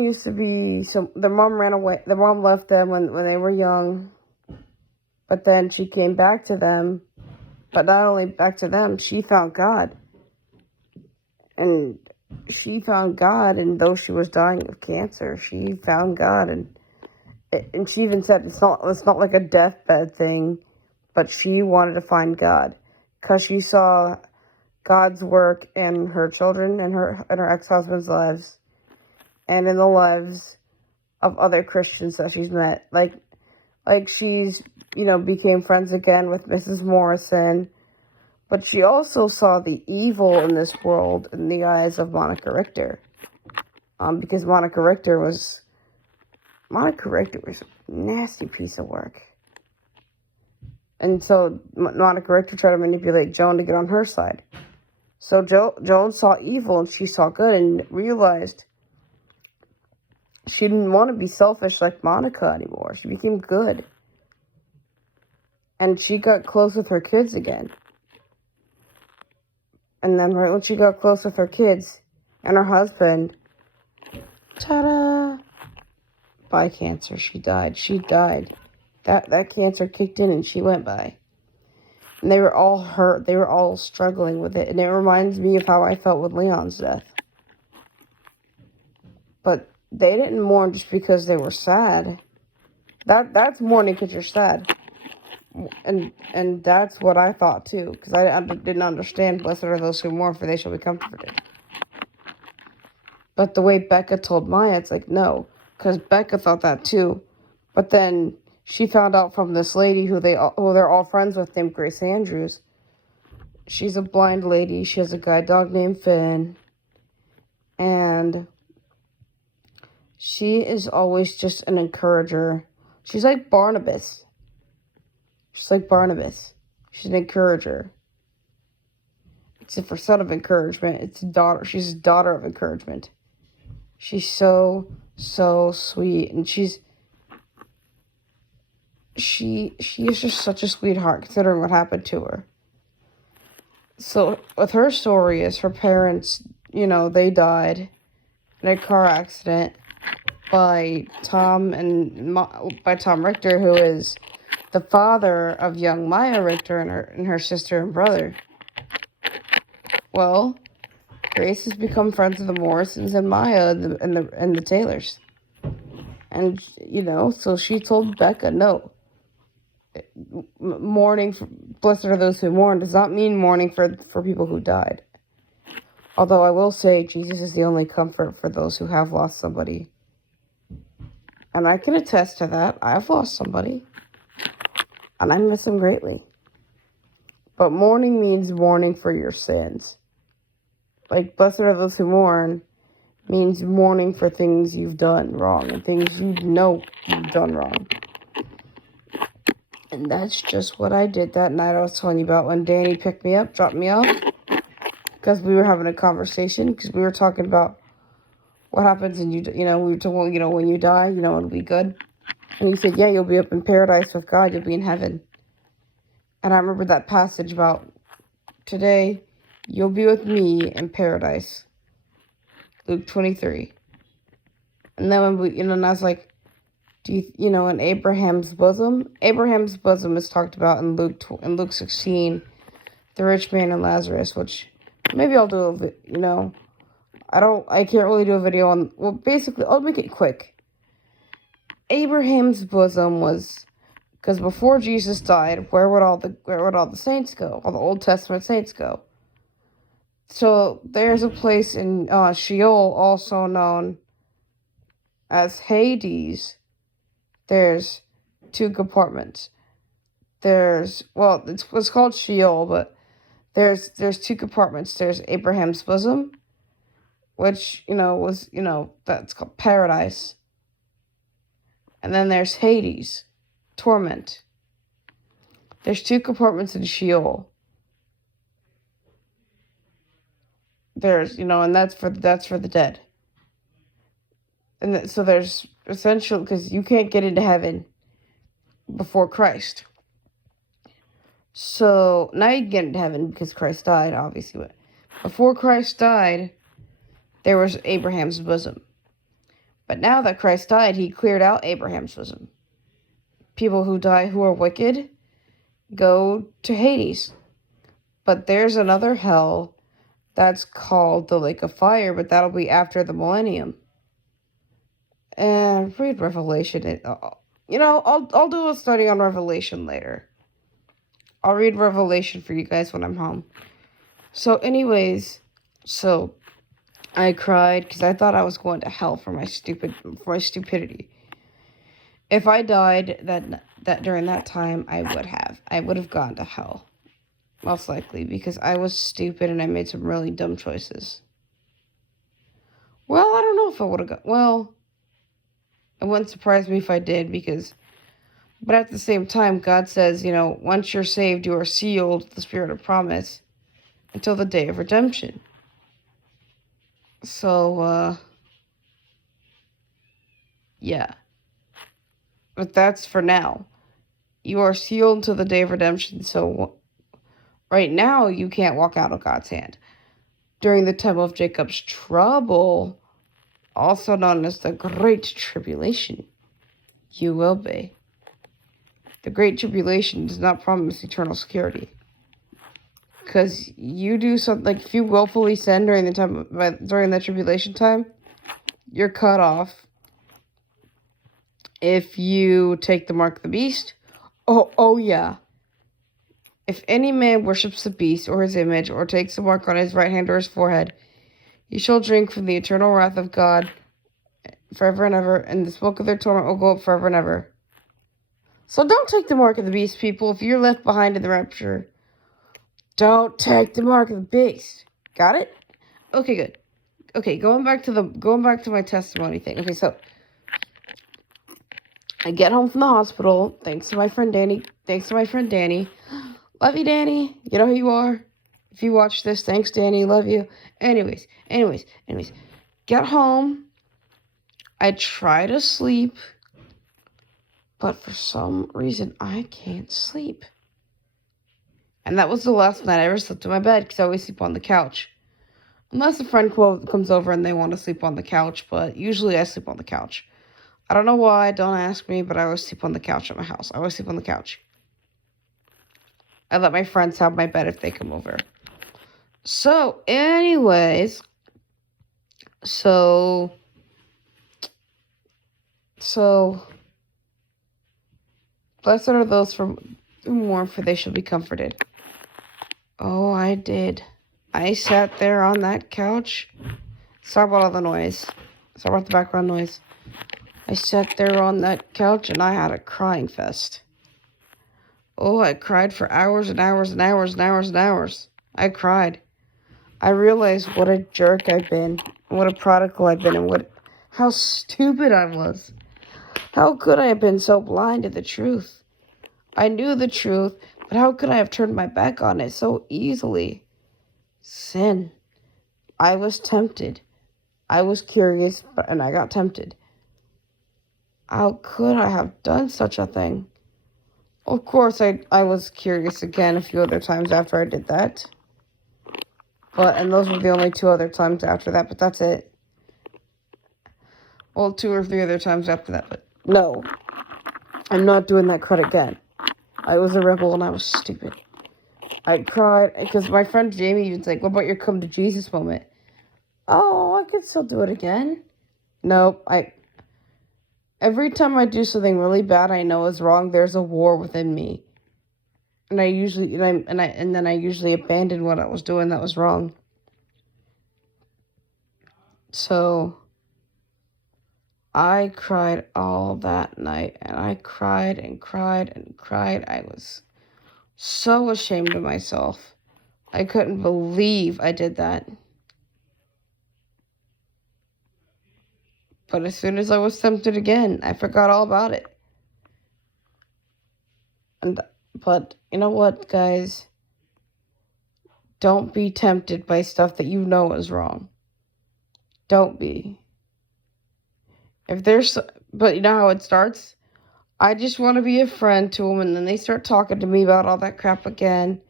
used to be their mom ran away. Their mom left them when they were young, but then she came back to them. But not only back to them, she found God. And she found God, and though she was dying of cancer, she found God, and she even said it's not like a deathbed thing, but she wanted to find God because she saw God's work in her children and her ex-husband's lives, and in the lives of other Christians that she's met, like she's became friends again with Mrs. Morrison. But she also saw the evil in this world in the eyes of Monica Richter. Because Monica Richter was a nasty piece of work. And so Monica Richter tried to manipulate Joan to get on her side. So Joan saw evil and she saw good and realized she didn't want to be selfish like Monica anymore. She became good. And she got close with her kids again. And then right when she got close with her kids and her husband, ta-da! By cancer, she died. She died. That cancer kicked in and she went by. And they were all hurt. They were all struggling with it. And it reminds me of how I felt with Leon's death. But they didn't mourn just because they were sad. That's mourning because you're sad. And that's what I thought too, because I didn't understand. Blessed are those who mourn, for they shall be comforted. But the way Becca told Maya, it's like no, because Becca thought that too. But then she found out from this lady who they're all friends with, named Grace Andrews. She's a blind lady. She has a guide dog named Finn, and she is always just an encourager She's like Barnabas. She's like Barnabas. She's an encourager. Except for son of encouragement, it's a daughter. She's a daughter of encouragement. She's so sweet, and she is just such a sweetheart considering what happened to her. So with her story is her parents, they died in a car accident by Tom Richter, who is the father of young Maya Richter and her sister and brother. Well, Grace has become friends with the Morrisons and Maya and the Taylors. And, so she told Becca, no. Mourning, blessed are those who mourn, does not mean mourning for people who died. Although I will say, Jesus is the only comfort for those who have lost somebody. And I can attest to that. I've lost somebody. And I miss them greatly. But mourning means mourning for your sins. Like, blessed are those who mourn means mourning for things you've done wrong and things you know you've done wrong. And that's just what I did that night I was telling you about when Danny picked me up, dropped me off. Because we were having a conversation, because we were talking about what happens and we were talking, when you die, it'll be good. And he said, yeah, you'll be up in paradise with God, you'll be in heaven. And I remember that passage about today, you'll be with me in paradise. Luke 23. And then when and I was like, in Abraham's bosom? Abraham's bosom is talked about in Luke 16, the rich man and Lazarus, which maybe I'll do I can't really do a video on, basically, I'll make it quick. Abraham's bosom was, because before Jesus died, where would all the saints go? All the Old Testament saints go? So there's a place in Sheol, also known as Hades. There's 2 compartments. It's called Sheol, but there's 2 compartments. There's Abraham's bosom, which, that's called paradise. And then there's Hades, torment. There's 2 compartments in Sheol. There's, and that's for the dead. And so there's essential, because you can't get into heaven before Christ. So now you can get into heaven because Christ died, obviously. But before Christ died, there was Abraham's bosom. But now that Christ died, he cleared out Abraham's bosom. People who die who are wicked go to Hades. But there's another hell that's called the Lake of Fire, but that'll be after the millennium. And read Revelation. I'll do a study on Revelation later. I'll read Revelation for you guys when I'm home. So anyways, I cried because I thought I was going to hell for my stupidity. If I died that during that time, I would have gone to hell. Most likely, because I was stupid and I made some really dumb choices. Well, I don't know if I would have got... Well, it wouldn't surprise me if I did, but at the same time, God says, once you're saved, you are sealed with the Spirit of promise until the day of redemption. So, yeah. But that's for now. You are sealed until the day of redemption, so right now, you can't walk out of God's hand. During the time of Jacob's trouble, also known as the Great Tribulation, you will be. The Great Tribulation does not promise eternal security. Because you do something, like if you willfully sin during the tribulation time, you're cut off. If you take the mark of the beast, oh yeah. If any man worships the beast or his image, or takes the mark on his right hand or his forehead, he shall drink from the eternal wrath of God forever and ever, and the smoke of their torment will go up forever and ever. So don't take the mark of the beast, people. If you're left behind in the rapture, don't take the mark of the beast. Got it? Okay, good. Okay, going back to my testimony thing. Okay, so I get home from the hospital, thanks to my friend Danny. Love you, Danny. You know who you are. If you watch this, thanks, Danny. Love you. Anyways. Get home. I try to sleep, but for some reason, I can't sleep. And that was the last night I ever slept in my bed, because I always sleep on the couch. Unless a friend comes over and they want to sleep on the couch, but usually I sleep on the couch. I don't know why, don't ask me, but I always sleep on the couch at my house. I always sleep on the couch. I let my friends have my bed if they come over. So, anyways, blessed are those who mourn, for they shall be comforted. Oh, I did. I sat there on that couch. Sorry about all the noise. Sorry about the background noise. I sat there on that couch and I had a crying fest. Oh, I cried for hours and hours and hours and hours and hours. I cried. I realized what a jerk I've been, what a prodigal I've been, and how stupid I was. How could I have been so blind to the truth? I knew the truth, but how could I have turned my back on it so easily? Sin. I was tempted. I was curious, and I got tempted. How could I have done such a thing? Of course, I was curious again a few other times after I did that. And those were the only 2 other times after that, but that's it. Well, 2 or 3 other times after that, but no. I'm not doing that crud again. I was a rebel and I was stupid. I cried, because my friend Jamie was like, what about your come to Jesus moment? Oh, I could still do it again. Nope, every time I do something really bad I know is wrong, there's a war within me. And I usually abandon what I was doing that was wrong. So I cried all that night, and I cried and cried and cried. I was so ashamed of myself. I couldn't believe I did that. But as soon as I was tempted again, I forgot all about it. But you know what, guys? Don't be tempted by stuff that you know is wrong. Don't be. But you know how it starts? I just want to be a friend to them, and then they start talking to me about all that crap again.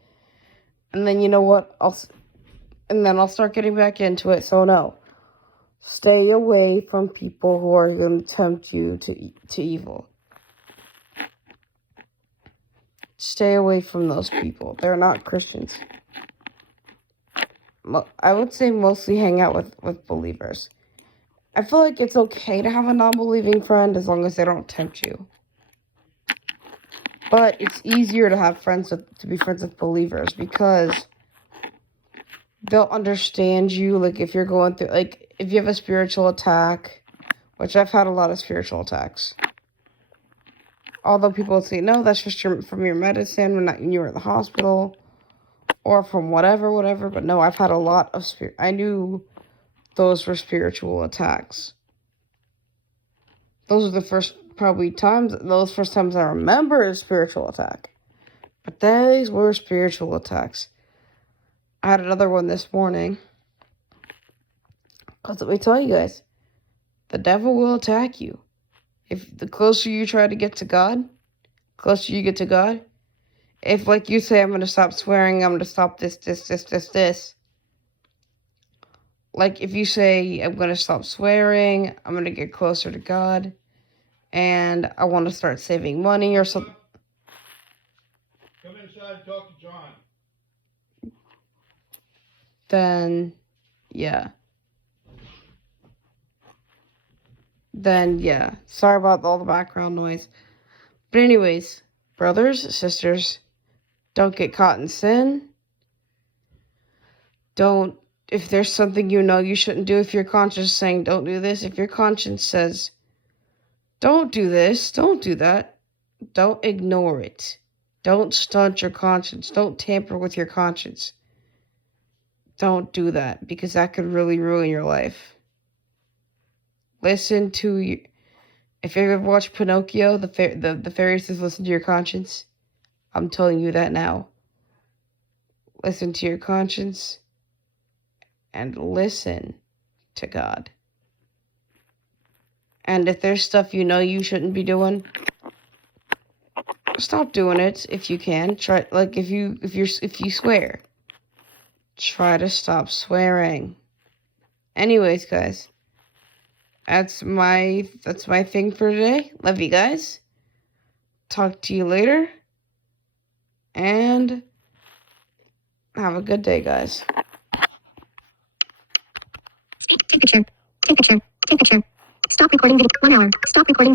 And then you know what? I'll start getting back into it. So no. Stay away from people who are going to tempt you to evil. Stay away from those people. They're not Christians. I would say mostly hang out with believers. I feel like it's okay to have a non-believing friend as long as they don't tempt you. But it's easier to be friends with believers, because they'll understand you. Like if you're going through, like if you have a spiritual attack, which I've had a lot of spiritual attacks. Although people would say, no, that's just from your medicine when you were in the hospital, or from whatever. But no, I've had a lot of I knew those were spiritual attacks. Those are the first times I remember a spiritual attack. But these were spiritual attacks. I had another one this morning. Because let me tell you guys, the devil will attack you. If the closer you try to get to God, closer you get to God, if like you say, I'm going to stop swearing, I'm going to stop this. Like if you say, I'm going to stop swearing, I'm going to get closer to God, and I want to start saving money or something. Come inside and talk to John. Then, yeah. Sorry about all the background noise. But anyways, brothers, sisters, don't get caught in sin. If there's something you know you shouldn't do, if your conscience is saying don't do this, if your conscience says don't do this, don't do that, don't ignore it. Don't stunt your conscience. Don't tamper with your conscience. Don't do that, because that could really ruin your life. Listen to you. If you ever watch Pinocchio, the fairy says, listen to your conscience. I'm telling you that now. Listen to your conscience and listen to God. And if there's stuff you know you shouldn't be doing, stop doing it if you can. Try, like, if you swear, try to stop swearing. Anyways, guys, that's my thing for today. Love you guys. Talk to you later. And have a good day, guys. Take picture. Take picture. Take picture. Stop recording video. 1 hour. Stop recording.